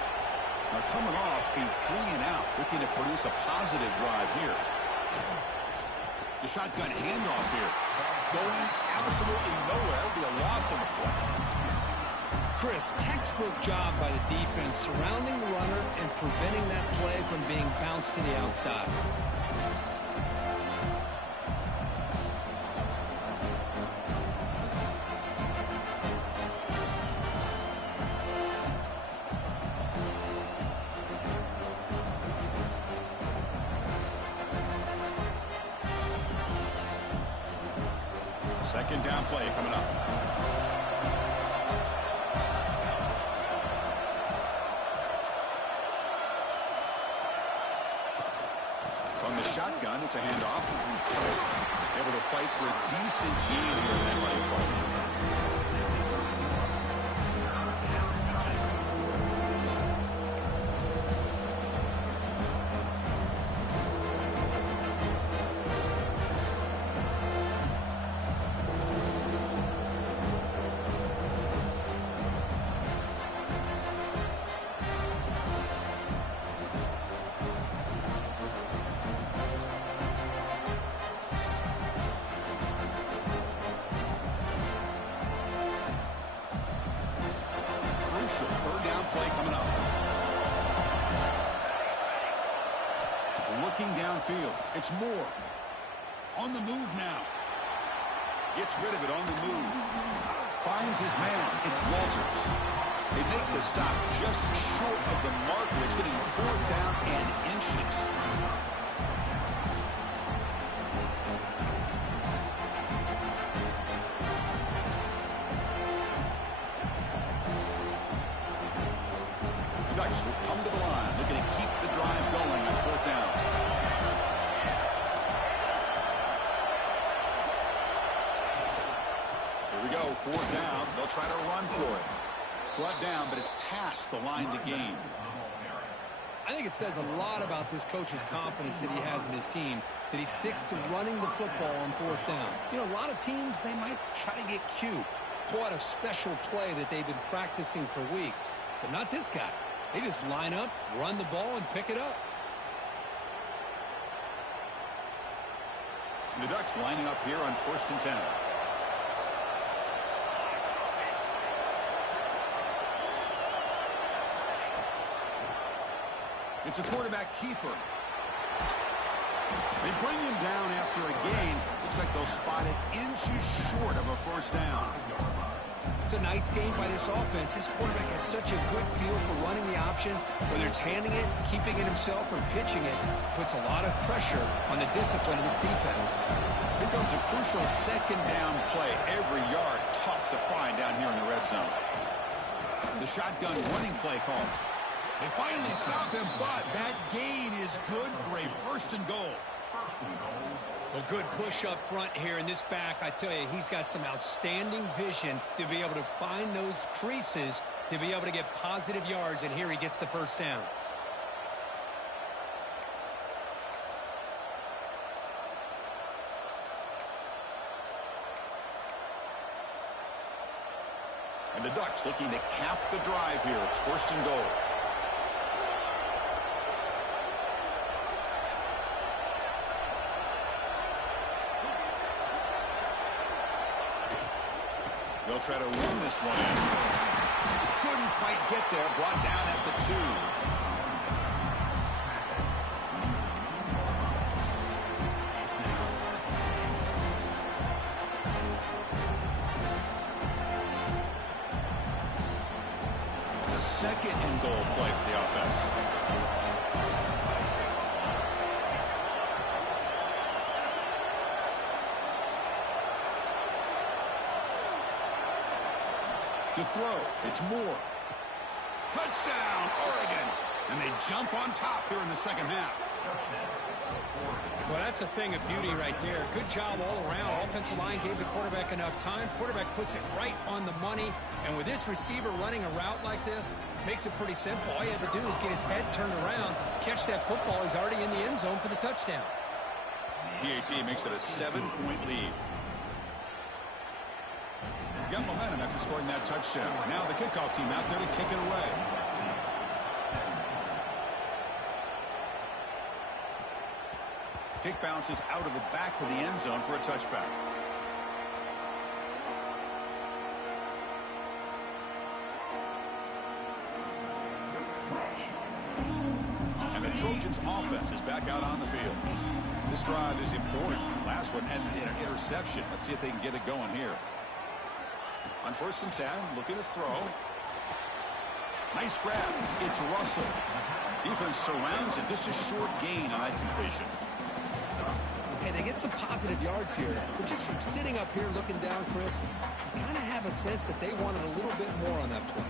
Now coming off a 3-and-out, looking to produce a positive drive here. The shotgun handoff here. Going absolutely nowhere. It'll be a loss on the play. Chris, textbook job by the defense surrounding the runner and preventing that play from being bounced to the outside. Second down play coming up. From the shotgun, it's a handoff. Able to fight for a decent gain here in that running play. the field. It's Moore. On the move now. Gets rid of it on the move. Finds his man. It's Walters. They make the stop just short of the marker. It's getting 4th down and inches. The Ducks will come to the line, looking to keep the drive going on 4th down. Here we go, 4th down. They'll try to run for it. Brought down, but it's past the line to gain. I think it says a lot about this coach's confidence that he has in his team, that he sticks to running the football on 4th down. You know, a lot of teams, they might try to get cute, pull out a special play that they've been practicing for weeks, but not this guy. They just line up, run the ball, and pick it up. The Ducks lining up here on 1st and 10. It's a quarterback keeper. They bring him down after a gain. Looks like they'll spot it inches short of a 1st down. It's a nice game by this offense. This quarterback has such a good feel for running the option. Whether it's handing it, keeping it himself, or pitching it, puts a lot of pressure on the discipline of this defense. Here comes a crucial 2nd down play. Every yard tough to find down here in the red zone. The shotgun running play call. They finally stop him, but that gain is good for a 1st and goal. Well, good push up front here in this back. I tell you, he's got some outstanding vision to be able to find those creases, to be able to get positive yards, and here he gets the 1st down. And the Ducks looking to cap the drive here. It's 1st and goal. They'll try to run this one in. Couldn't quite get there. Brought down at the 2. It's a 2nd and goal play for the offense. To throw, it's Moore. Touchdown, Oregon. And they jump on top here in the 2nd half. Well, that's a thing of beauty right there. Good job all around. Offensive line gave the quarterback enough time. Quarterback puts it right on the money. And with this receiver running a route like this, makes it pretty simple. All you have to do is get his head turned around, catch that football. He's already in the end zone for the touchdown. PAT makes it a 7-point lead. Got momentum after scoring that touchdown. Now the kickoff team out there to kick it away. Kick bounces out of the back of the end zone for a touchback. And the Trojans offense is back out on the field. This drive is important. Last one ended in an interception. Let's see if they can get it going here. On 1st and 10, looking to throw. Nice grab. It's Russell. Defense surrounds it. Just a short gain on that completion. Hey, they get some positive yards here. But just from sitting up here looking down, Chris, you kind of have a sense that they wanted a little bit more on that play.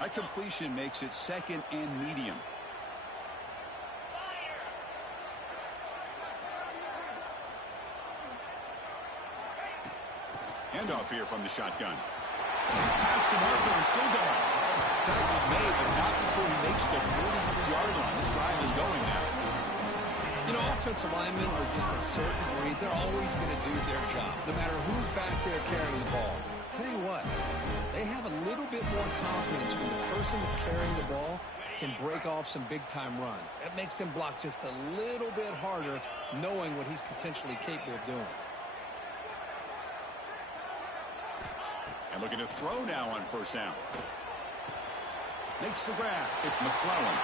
That completion makes it 2nd and medium. Handoff here from the shotgun. He's past the marker and still going. Tackle's made, but not before he makes the 43-yard line. This drive is going now. You know, offensive linemen are just a certain breed. They're always going to do their job, no matter who's back there carrying the ball. I'll tell you what, they have a little bit more confidence when the person that's carrying the ball can break off some big-time runs. That makes them block just a little bit harder, knowing what he's potentially capable of doing. And looking to throw now on first down. Makes the grab. It's McClellan.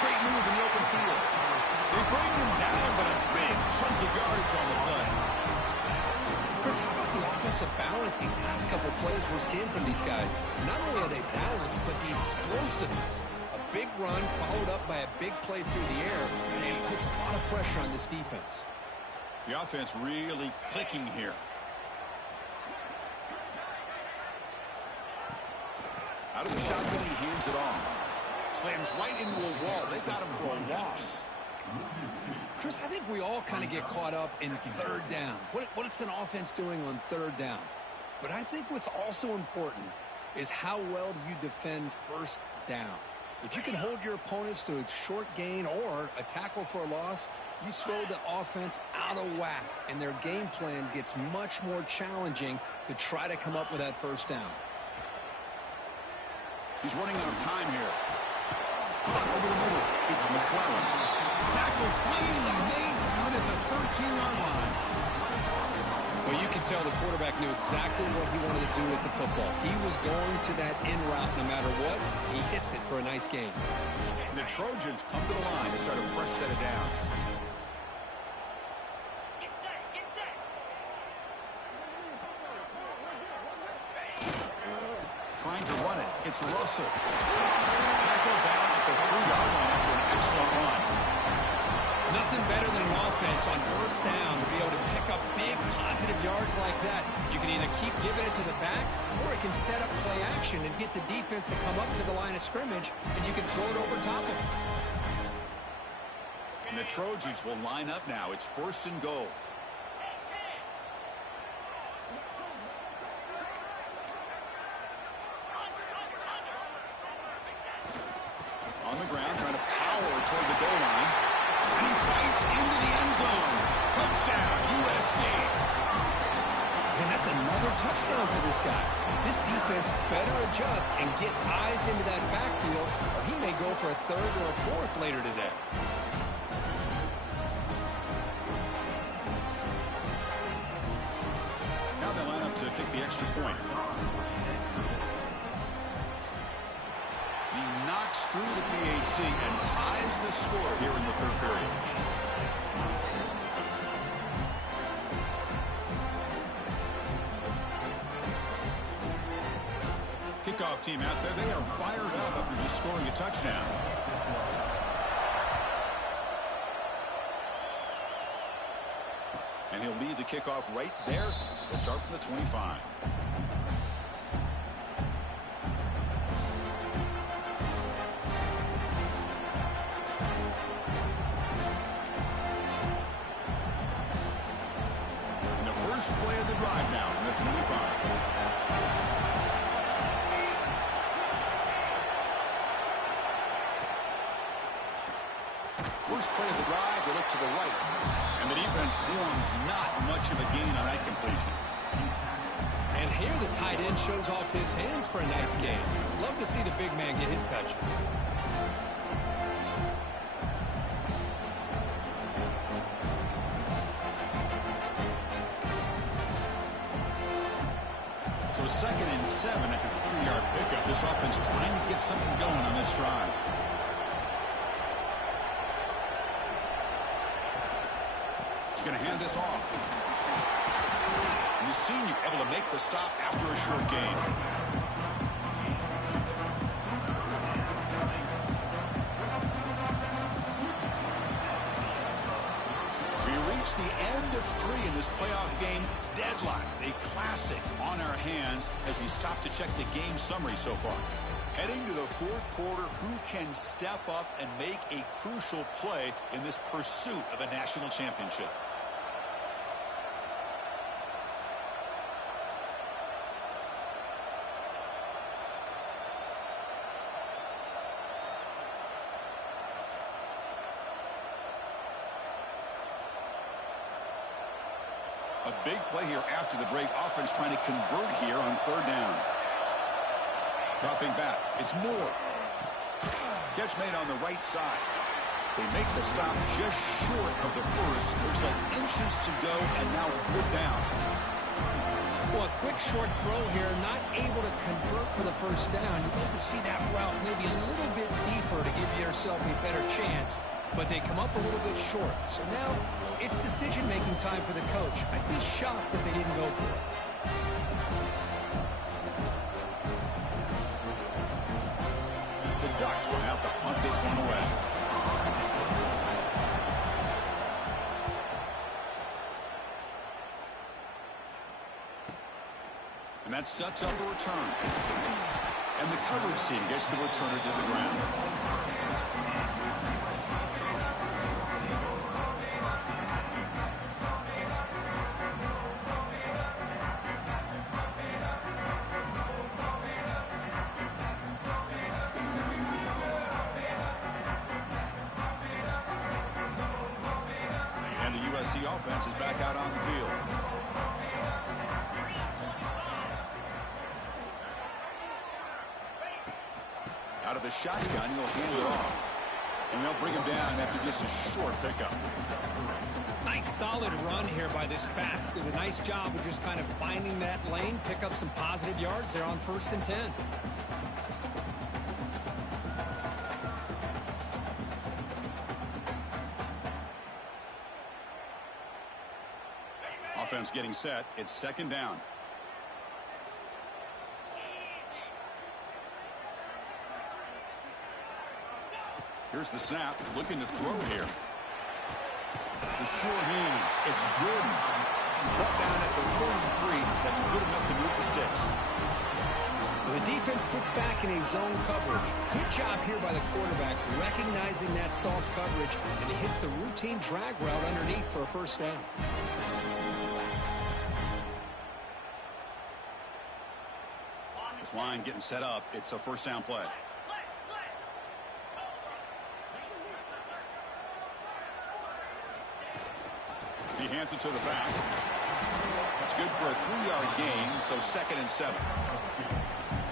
Great move in the open field. They bring him down, but a big chunk of yardage on the play. Chris, how about the offensive balance these last couple plays we're seeing from these guys? Not only are they balanced, but the explosiveness. A big run followed up by a big play through the air, and it puts a lot of pressure on this defense. The offense really clicking here. Out of the shotgun, he hands it off. Slams right into a wall. They got him for a loss. Chris, I think we all kind of get caught up in third down. What's an offense doing on third down? But I think what's also important is how well do you defend first down. If you can hold your opponents to a short gain or a tackle for a loss, you throw the offense out of whack, and their game plan gets much more challenging to try to come up with that first down. He's running out of time here. Over the middle, it's McClellan. Tackle finally made down at the 13-yard line. Well, you can tell the quarterback knew exactly what he wanted to do with the football. He was going to that in route no matter what. He hits it for a nice gain. And the Trojans come to the line to start a fresh set of downs. Get set. Trying to run it. It's Russell. Tackled down at the 3-yard line after an excellent run. Nothing better than an offense on first down to be able to pick up big positive yards like that. You can either keep giving it to the back, or it can set up play action and get the defense to come up to the line of scrimmage, and you can throw it over top of them. And the Trojans will line up now. It's first and goal. On the ground, trying to power toward the goal line. And he fights into the end zone. Touchdown, USC. And that's another touchdown for this guy. This defense better adjust and get eyes into that backfield, or he may go for a third or a fourth later today. Now they line up to kick the extra point. He knocks through the PAT and ties the score here in the third period. Kickoff team out there, they are fired up after just scoring a touchdown. And he'll lead the kickoff right there. They'll start from the 25. Play of the drive now from the 25. First play of the drive, they look to the right. And the defense swarms not much of a gain on that completion. And here the tight end shows off his hands for a nice gain. Love to see the big man get his touches. So 2nd and 7 after the 3-yard pickup. This offense trying to get something going on this drive. He's going to hand this off. And the senior able to make the stop after a short gain. The end of 3 in this playoff game. Deadlock, a classic on our hands as we stop to check the game summary so far. Heading to the 4th quarter, who can step up and make a crucial play in this pursuit of a national championship? A big play here after the break. Offense trying to convert here on 3rd down. Dropping back. It's Moore. Catch made on the right side. They make the stop just short of the first. There's like inches to go, and now 4th down. Well, a quick short throw here, not able to convert for the first down. You'd love to see that route maybe a little bit deeper to give yourself a better chance, but they come up a little bit short. So now it's decision-making time for the coach. I'd be shocked if they didn't go for it. The Ducks will have to punt this one away. And that sets up a return. And the coverage team gets the returner to the ground. And the USC offense is back out on the field. Out of the shotgun, he'll hand it off. And they'll bring him down after just a short pickup. Nice solid run here by this back. Did a nice job of just kind of finding that lane, pick up some positive yards there on 1st and 10. Offense getting set. It's 2nd down. Here's the snap, looking to throw here. The sure hands, it's Jordan. Brought down at the 33, that's good enough to move the sticks. The defense sits back in a zone coverage. Good job here by the quarterback, recognizing that soft coverage, and he hits the routine drag route underneath for a 1st down. This line getting set up, it's a 1st down play. He hands it to the back. That's good for a 3-yard gain, so 2nd and 7.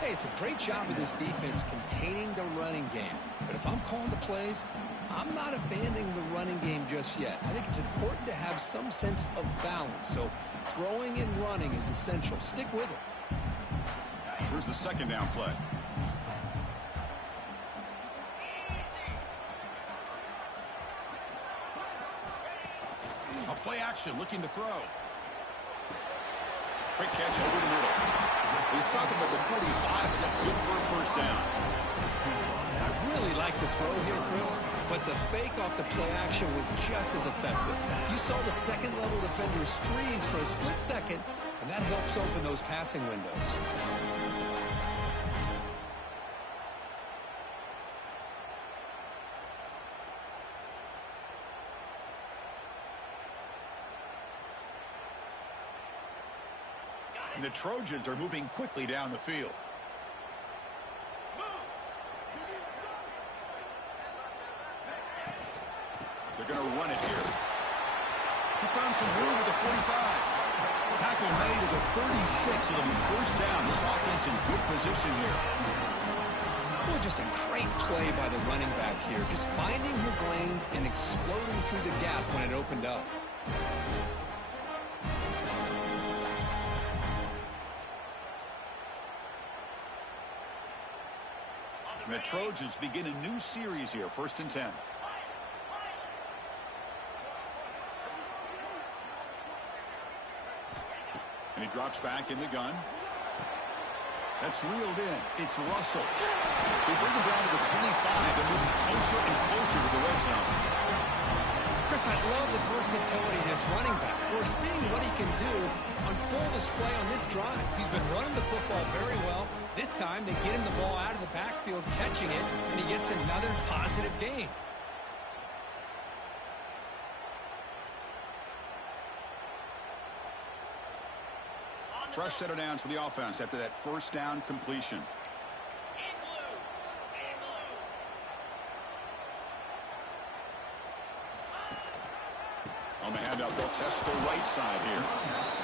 Hey, it's a great job of this defense containing the running game. But if I'm calling the plays, I'm not abandoning the running game just yet. I think it's important to have some sense of balance. So throwing and running is essential. Stick with it. Here's the 2nd down play. Play action, looking to throw. Quick catch over the middle. They stop him at the 45, and that's good for a 1st down. I really like the throw here, Chris, but the fake off the play action was just as effective. You saw the 2nd-level defenders freeze for a split second, and that helps open those passing windows. And the Trojans are moving quickly down the field. They're going to run it here. He's found some room at the 45. Tackle made at the 36. It'll be 1st down. This offense in good position here. Well, just a great play by the running back here. Just finding his lanes and exploding through the gap when it opened up. And the Trojans begin a new series here, 1st and 10. And he drops back in the gun. That's reeled in. It's Russell. They bring him down to the 25. They're moving closer and closer to the red zone. Chris, I love the versatility of this running back. We're seeing what he can do on full display on this drive. He's been running the football very well. This time, they get him the ball out of the backfield, catching it, and he gets another positive gain. Fresh set of downs for the offense after that 1st down completion. On the handout, they'll test the right side here.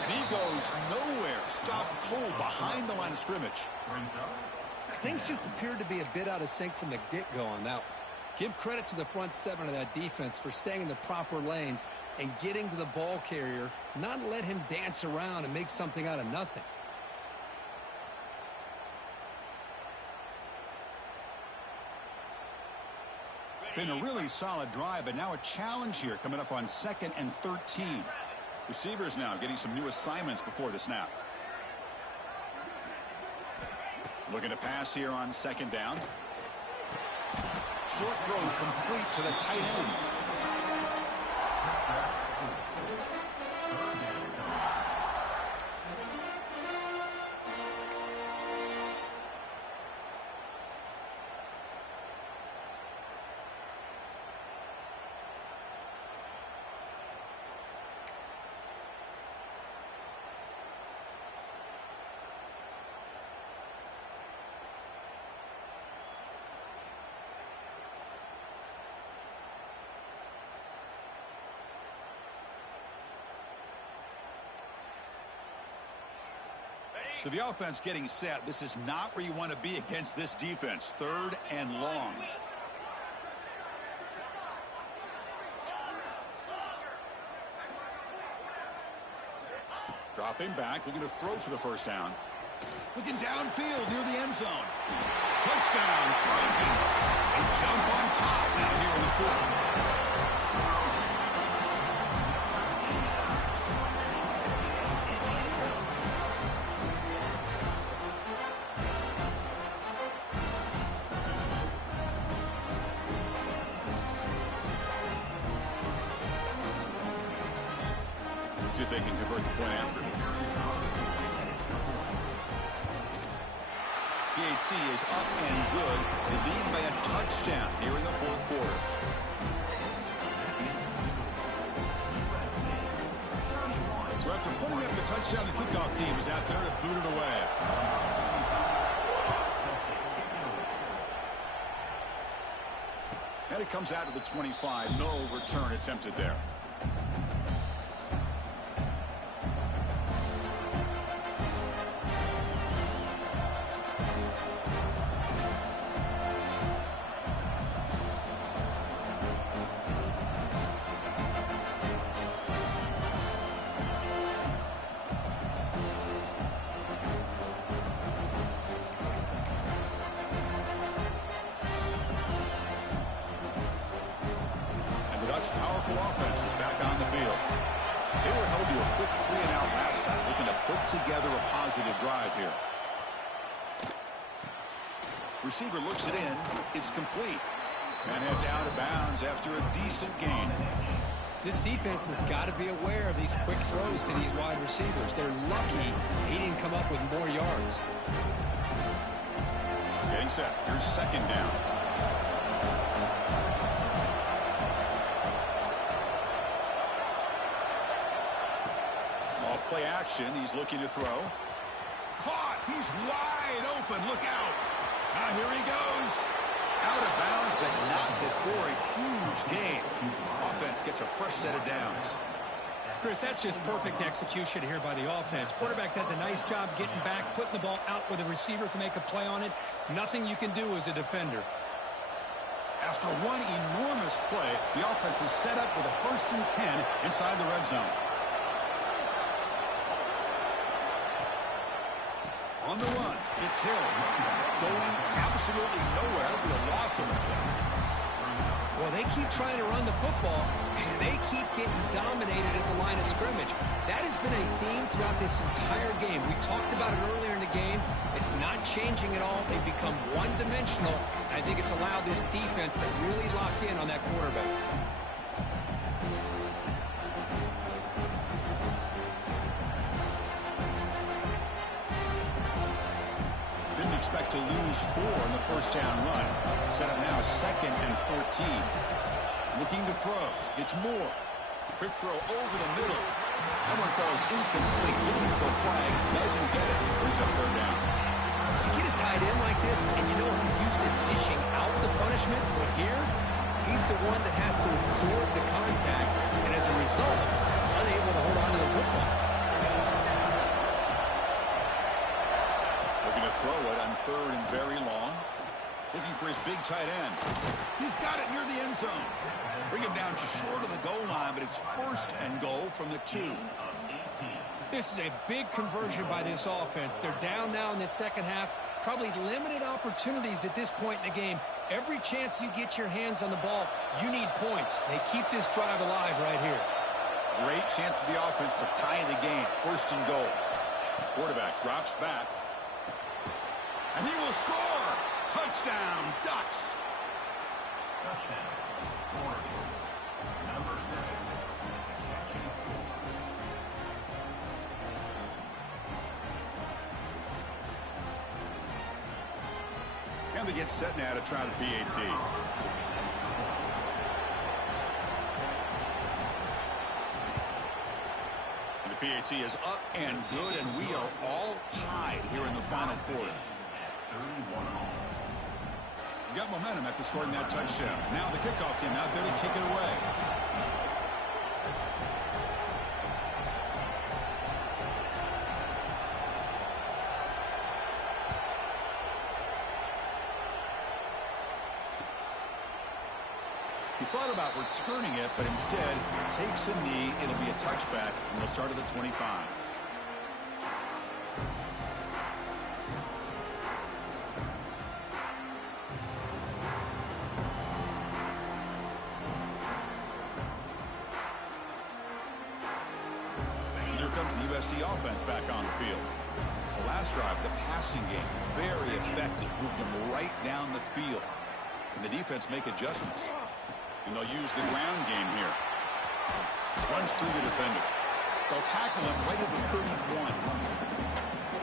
And he goes nowhere. Stop cold behind the line of scrimmage. Things just appeared to be a bit out of sync from the get-go on that one. Give credit to the front seven of that defense for staying in the proper lanes and getting to the ball carrier, not let him dance around and make something out of nothing. Been a really solid drive, but now a challenge here coming up on 2nd and 13. Receivers now getting some new assignments before the snap. Looking to pass here on 2nd down. Short throw complete to the tight end. So the offense getting set. This is not where you want to be against this defense. 3rd and long. Dropping back, looking to throw for the first down. Looking downfield near the end zone. Touchdown, Trojans. They jump on top now here in the 4th. See if they can convert the point after. PAT is up and good. They lead by a touchdown here in the 4th quarter. So after putting up the touchdown, the kickoff team is out there to boot it away. And it comes out of the 25. No return attempted there. Powerful offense is back on the field. They were held to a quick 3-and-out last time, looking to put together a positive drive here. Receiver looks it in. It's complete. And heads out of bounds after a decent gain. This defense has got to be aware of these quick throws to these wide receivers. They're lucky he didn't come up with more yards. Getting set. Here's 2nd down. Play action. He's looking to throw. Caught. He's wide open. Look out. Now here he goes. Out of bounds, but not before a huge gain. Offense gets a fresh set of downs. Chris, that's just perfect execution here by the offense. Quarterback does a nice job getting back, putting the ball out where the receiver can make a play on it. Nothing you can do as a defender. After one enormous play, the offense is set up with a 1st and 10 inside the red zone. On the run, it's Hill. Going absolutely nowhere. It'll be a loss on the play. Well, they keep trying to run the football, and they keep getting dominated at the line of scrimmage. That has been a theme throughout this entire game. We've talked about it earlier in the game. It's not changing at all. They've become one-dimensional. I think it's allowed this defense to really lock in on that quarterback. Expect to lose 4 in the 1st down run. Set up now 2nd and 14. Looking to throw. It's Moore. Quick throw over the middle. That one falls incomplete. Looking for a flag. Doesn't get it. Brings up 3rd down. You get a tight end like this, and you know he's used to dishing out the punishment. But here, he's the one that has to absorb the contact. And as a result, he's unable to hold on to the football. Throw it on 3rd and very long. Looking for his big tight end. He's got it near the end zone. Bring him down short of the goal line, but it's 1st and goal from the 2. This is a big conversion by this offense. They're down now in the second half. Probably limited opportunities at this point in the game. Every chance you get your hands on the ball, you need points. They keep this drive alive right here. Great chance for the offense to tie the game. 1st and goal. Quarterback drops back. And he will score. Touchdown, Ducks. Touchdown, Oregon. Number 7. Catch and score. And they get set now to try the PAT. And the PAT is up and good, and we are all tied here in the final quarter. 31 all. Got momentum after scoring that touchdown. Now the kickoff team out there to kick it away. He thought about returning it, but instead takes a knee. It'll be a touchback, and they'll start at the 25. Here comes the USC offense back on the field. The last drive, the passing game, very effective. Moved them right down the field. Can the defense make adjustments? And they'll use the ground game here. Runs through the defender. They'll tackle him right at the 31.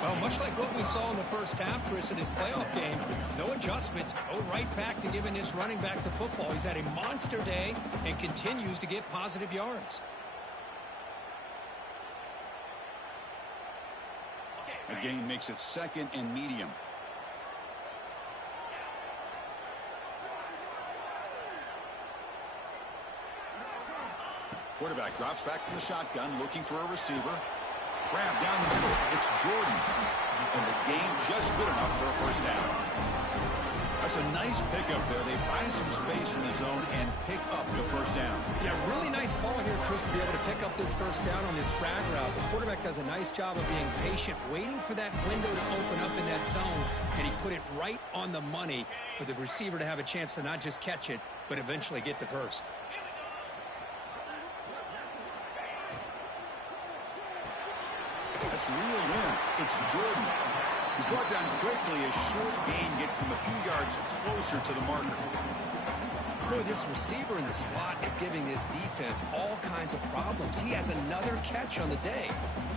Well, much like what we saw in the first half, Chris, in his playoff game, no adjustments. Go right back to giving this running back to football. He's had a monster day and continues to get positive yards. A gain makes it 2nd and medium. Quarterback drops back from the shotgun, looking for a receiver. Grab down the middle. It's Jordan. And the gain just good enough for a 1st down. That's a nice pickup there. They find some space in the zone and pick up the 1st down. Yeah, really nice call here, Chris, to be able to pick up this 1st down on this drag route. The quarterback does a nice job of being patient, waiting for that window to open up in that zone, and he put it right on the money for the receiver to have a chance to not just catch it, but eventually get the 1st. That's real win. It's Jordan. He's brought down quickly. A short gain gets them a few yards closer to the marker. Boy, this receiver in the slot is giving this defense all kinds of problems. He has another catch on the day.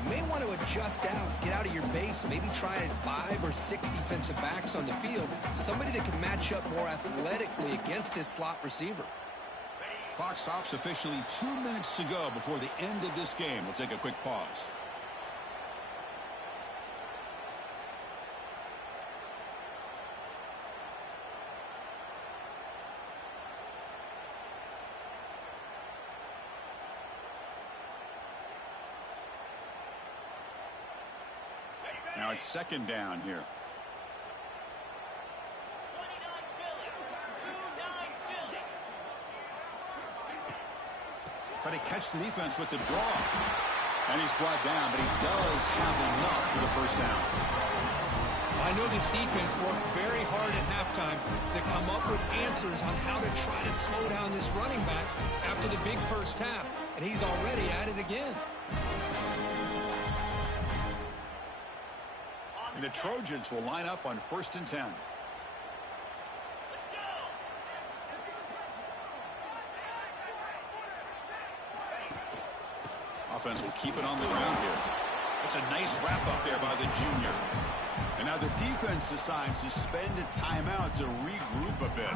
You may want to adjust out, get out of your base, maybe try 5 or 6 defensive backs on the field, somebody that can match up more athletically against this slot receiver. Clock stops officially 2 minutes to go before the end of this game. We'll take a quick pause. Now it's 2nd down here. Try to catch the defense with the draw. And he's brought down, but he does have enough for the 1st down. I know this defense worked very hard at halftime to come up with answers on how to try to slow down this running back after the big 1st half, and he's already at it again. And the Trojans will line up on 1st and 10. Offense will keep it on the ground here. It's a nice wrap up there by the junior. And now the defense decides to spend a timeout to regroup a bit.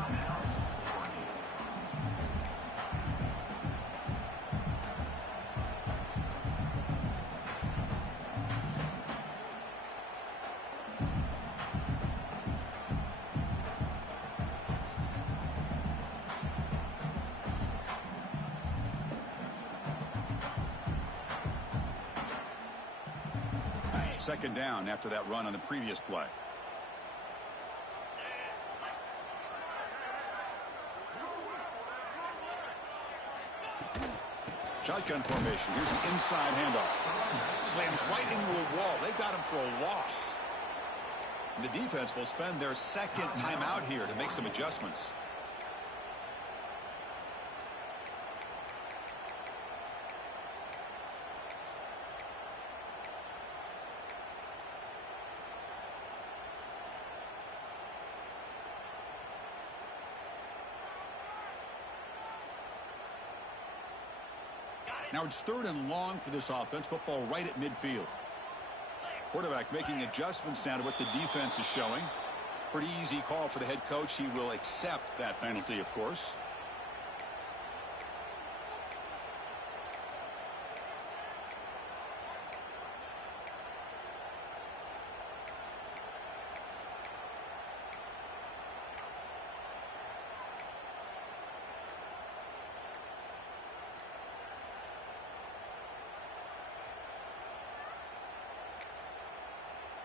Second down after that run on the previous play. Shotgun formation. Here's the inside handoff. Slams right into a wall. They've got him for a loss. And the defense will spend their second timeout here to make some adjustments. Now it's 3rd and long for this offense. Football right at midfield. Quarterback making adjustments now to what the defense is showing. Pretty easy call for the head coach. He will accept that penalty, of course.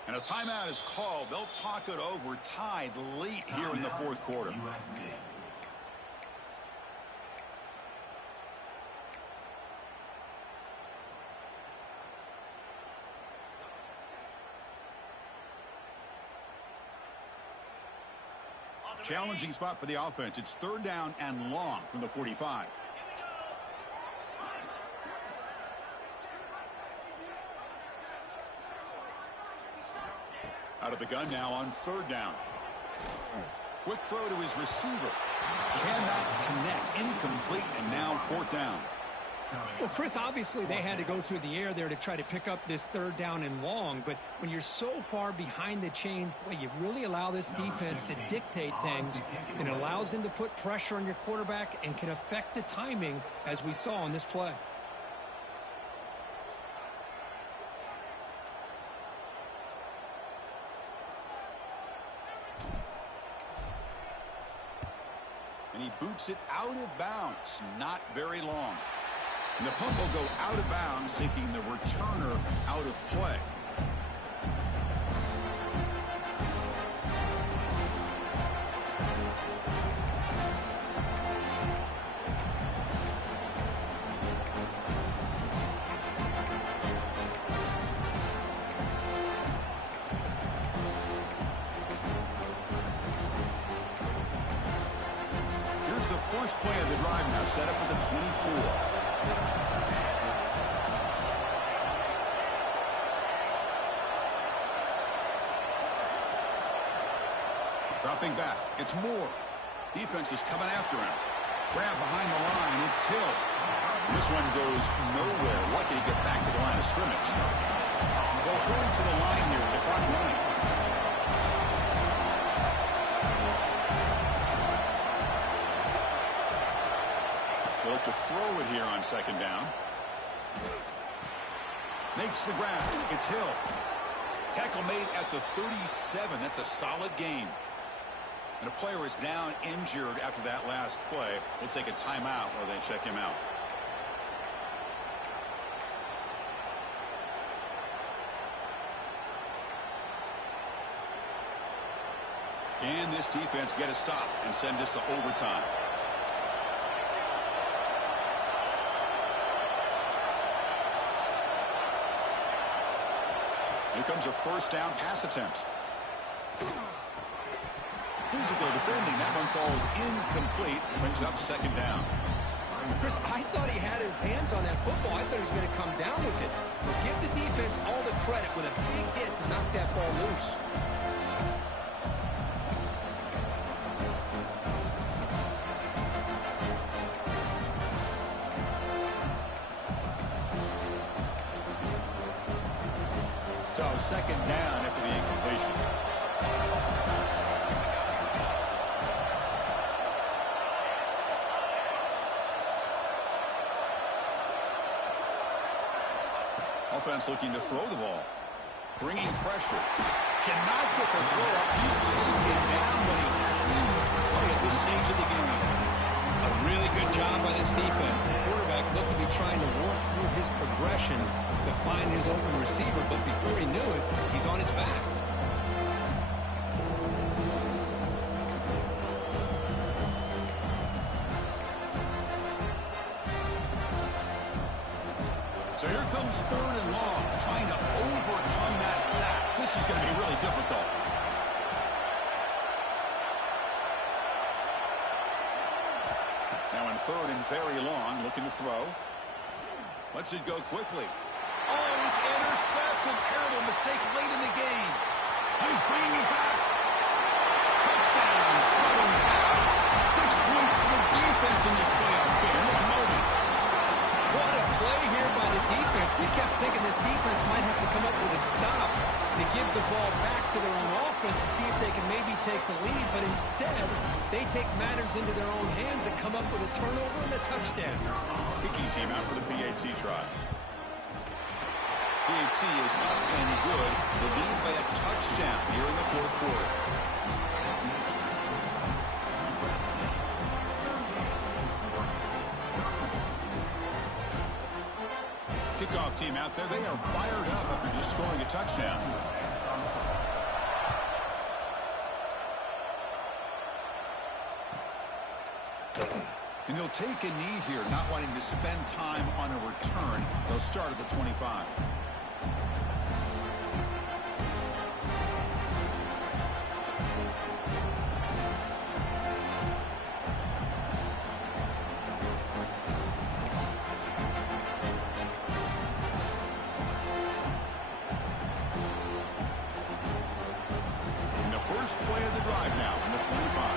And a timeout is called. They'll talk it over. Tied late here in the 4th quarter. USC. Challenging spot for the offense. It's 3rd down and long from the 45. Out of the gun now on 3rd down. Quick throw to his receiver. Cannot connect. Incomplete, and now 4th down. Well, Chris, obviously they had to go through the air there to try to pick up this 3rd down and long. But when you're so far behind the chains, boy, you really allow this defense to dictate things. And it allows them to put pressure on your quarterback and can affect the timing, as we saw on this play. And he boots it out of bounds. Not very long. And the punt will go out of bounds, taking the returner out of play. Here's the first play of the drive now, set up at the 24. Dropping back. It's Moore. Defense is coming after him. Grab behind the line. It's Hill. This one goes nowhere. Lucky to get back to the line of scrimmage. They'll hurry to the line here with the clock running. They'll look to throw it here on 2nd down. Makes the grab. It's Hill. Tackle made at the 37. That's a solid gain. And a player is down injured after that last play. We'll take a timeout while they check him out. Can this defense get a stop and send this to overtime? Here comes a 1st down pass attempt. Physical defending. That one falls incomplete. Brings up 2nd down. Chris, I thought he had his hands on that football. I thought he was going to come down with it. But give the defense all the credit with a big hit to knock that ball loose. So 2nd down after the incompletion. Offense looking to throw the ball. Bringing pressure. Cannot get the throw up. He's taken down with a huge play at this stage of the game. A really good job by this defense. The quarterback looked to be trying to work through his progressions to find his open receiver, but before he knew it, he's on his back. Here comes 3rd and long, trying to overcome that sack. This is going to be really difficult. Now in 3rd and very long, looking to throw. Lets it go quickly. Oh, it's intercepted. Terrible mistake late in the game. He's bringing it back. Touchdown, Southern Cal. 6 points for the defense in this playoff game. What a moment. What a play here by the defense. We kept thinking this defense might have to come up with a stop to give the ball back to their own offense to see if they can maybe take the lead, but instead, they take matters into their own hands and come up with a turnover and a touchdown. Kicking team out for the PAT try. PAT is up and good. The lead by a touchdown here in the 4th quarter. Kickoff team out there. They are fired up after just scoring a touchdown. And he'll take a knee here, not wanting to spend time on a return. They'll start at the 25. And the first play of the drive now on the 25.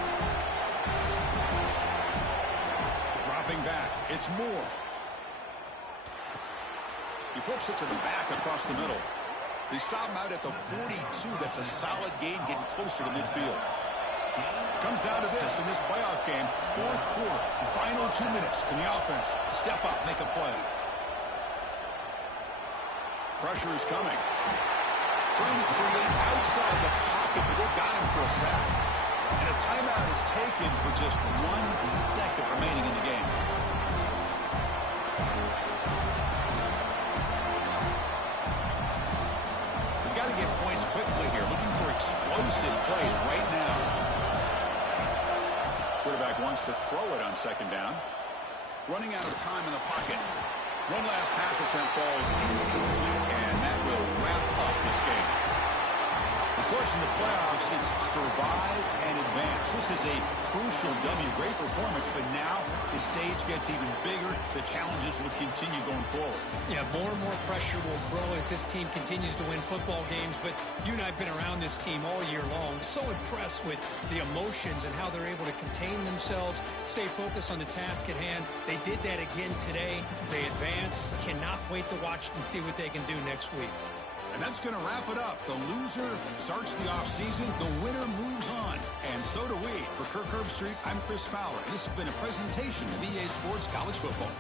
Back. It's Moore. He flips it to the back across the middle. They stop him out at the 42. That's a solid gain, getting closer to midfield. Comes down to this in this playoff game. 4th quarter, final 2 minutes. Can the offense step up, make a play? Pressure is coming. Trying to create outside the pocket, but they've got him for a sack. And a timeout is taken with just 1 second remaining in the game. We've got to get points quickly here. Looking for explosive plays right now. Quarterback wants to throw it on 2nd down. Running out of time in the pocket. One last pass at that ball is incomplete, and that will wrap up this game. Of course, in the playoffs, it's survive and advance. This is a crucial W. Great performance, but now the stage gets even bigger. The challenges will continue going forward. Yeah, more and more pressure will grow as this team continues to win football games, but you and I have been around this team all year long. So impressed with the emotions and how they're able to contain themselves, stay focused on the task at hand. They did that again today. They advance. Cannot wait to watch and see what they can do next week. And that's going to wrap it up. The loser starts the offseason. The winner moves on. And so do we. For Kirk Herbstreit, I'm Chris Fowler. This has been a presentation of EA Sports College Football.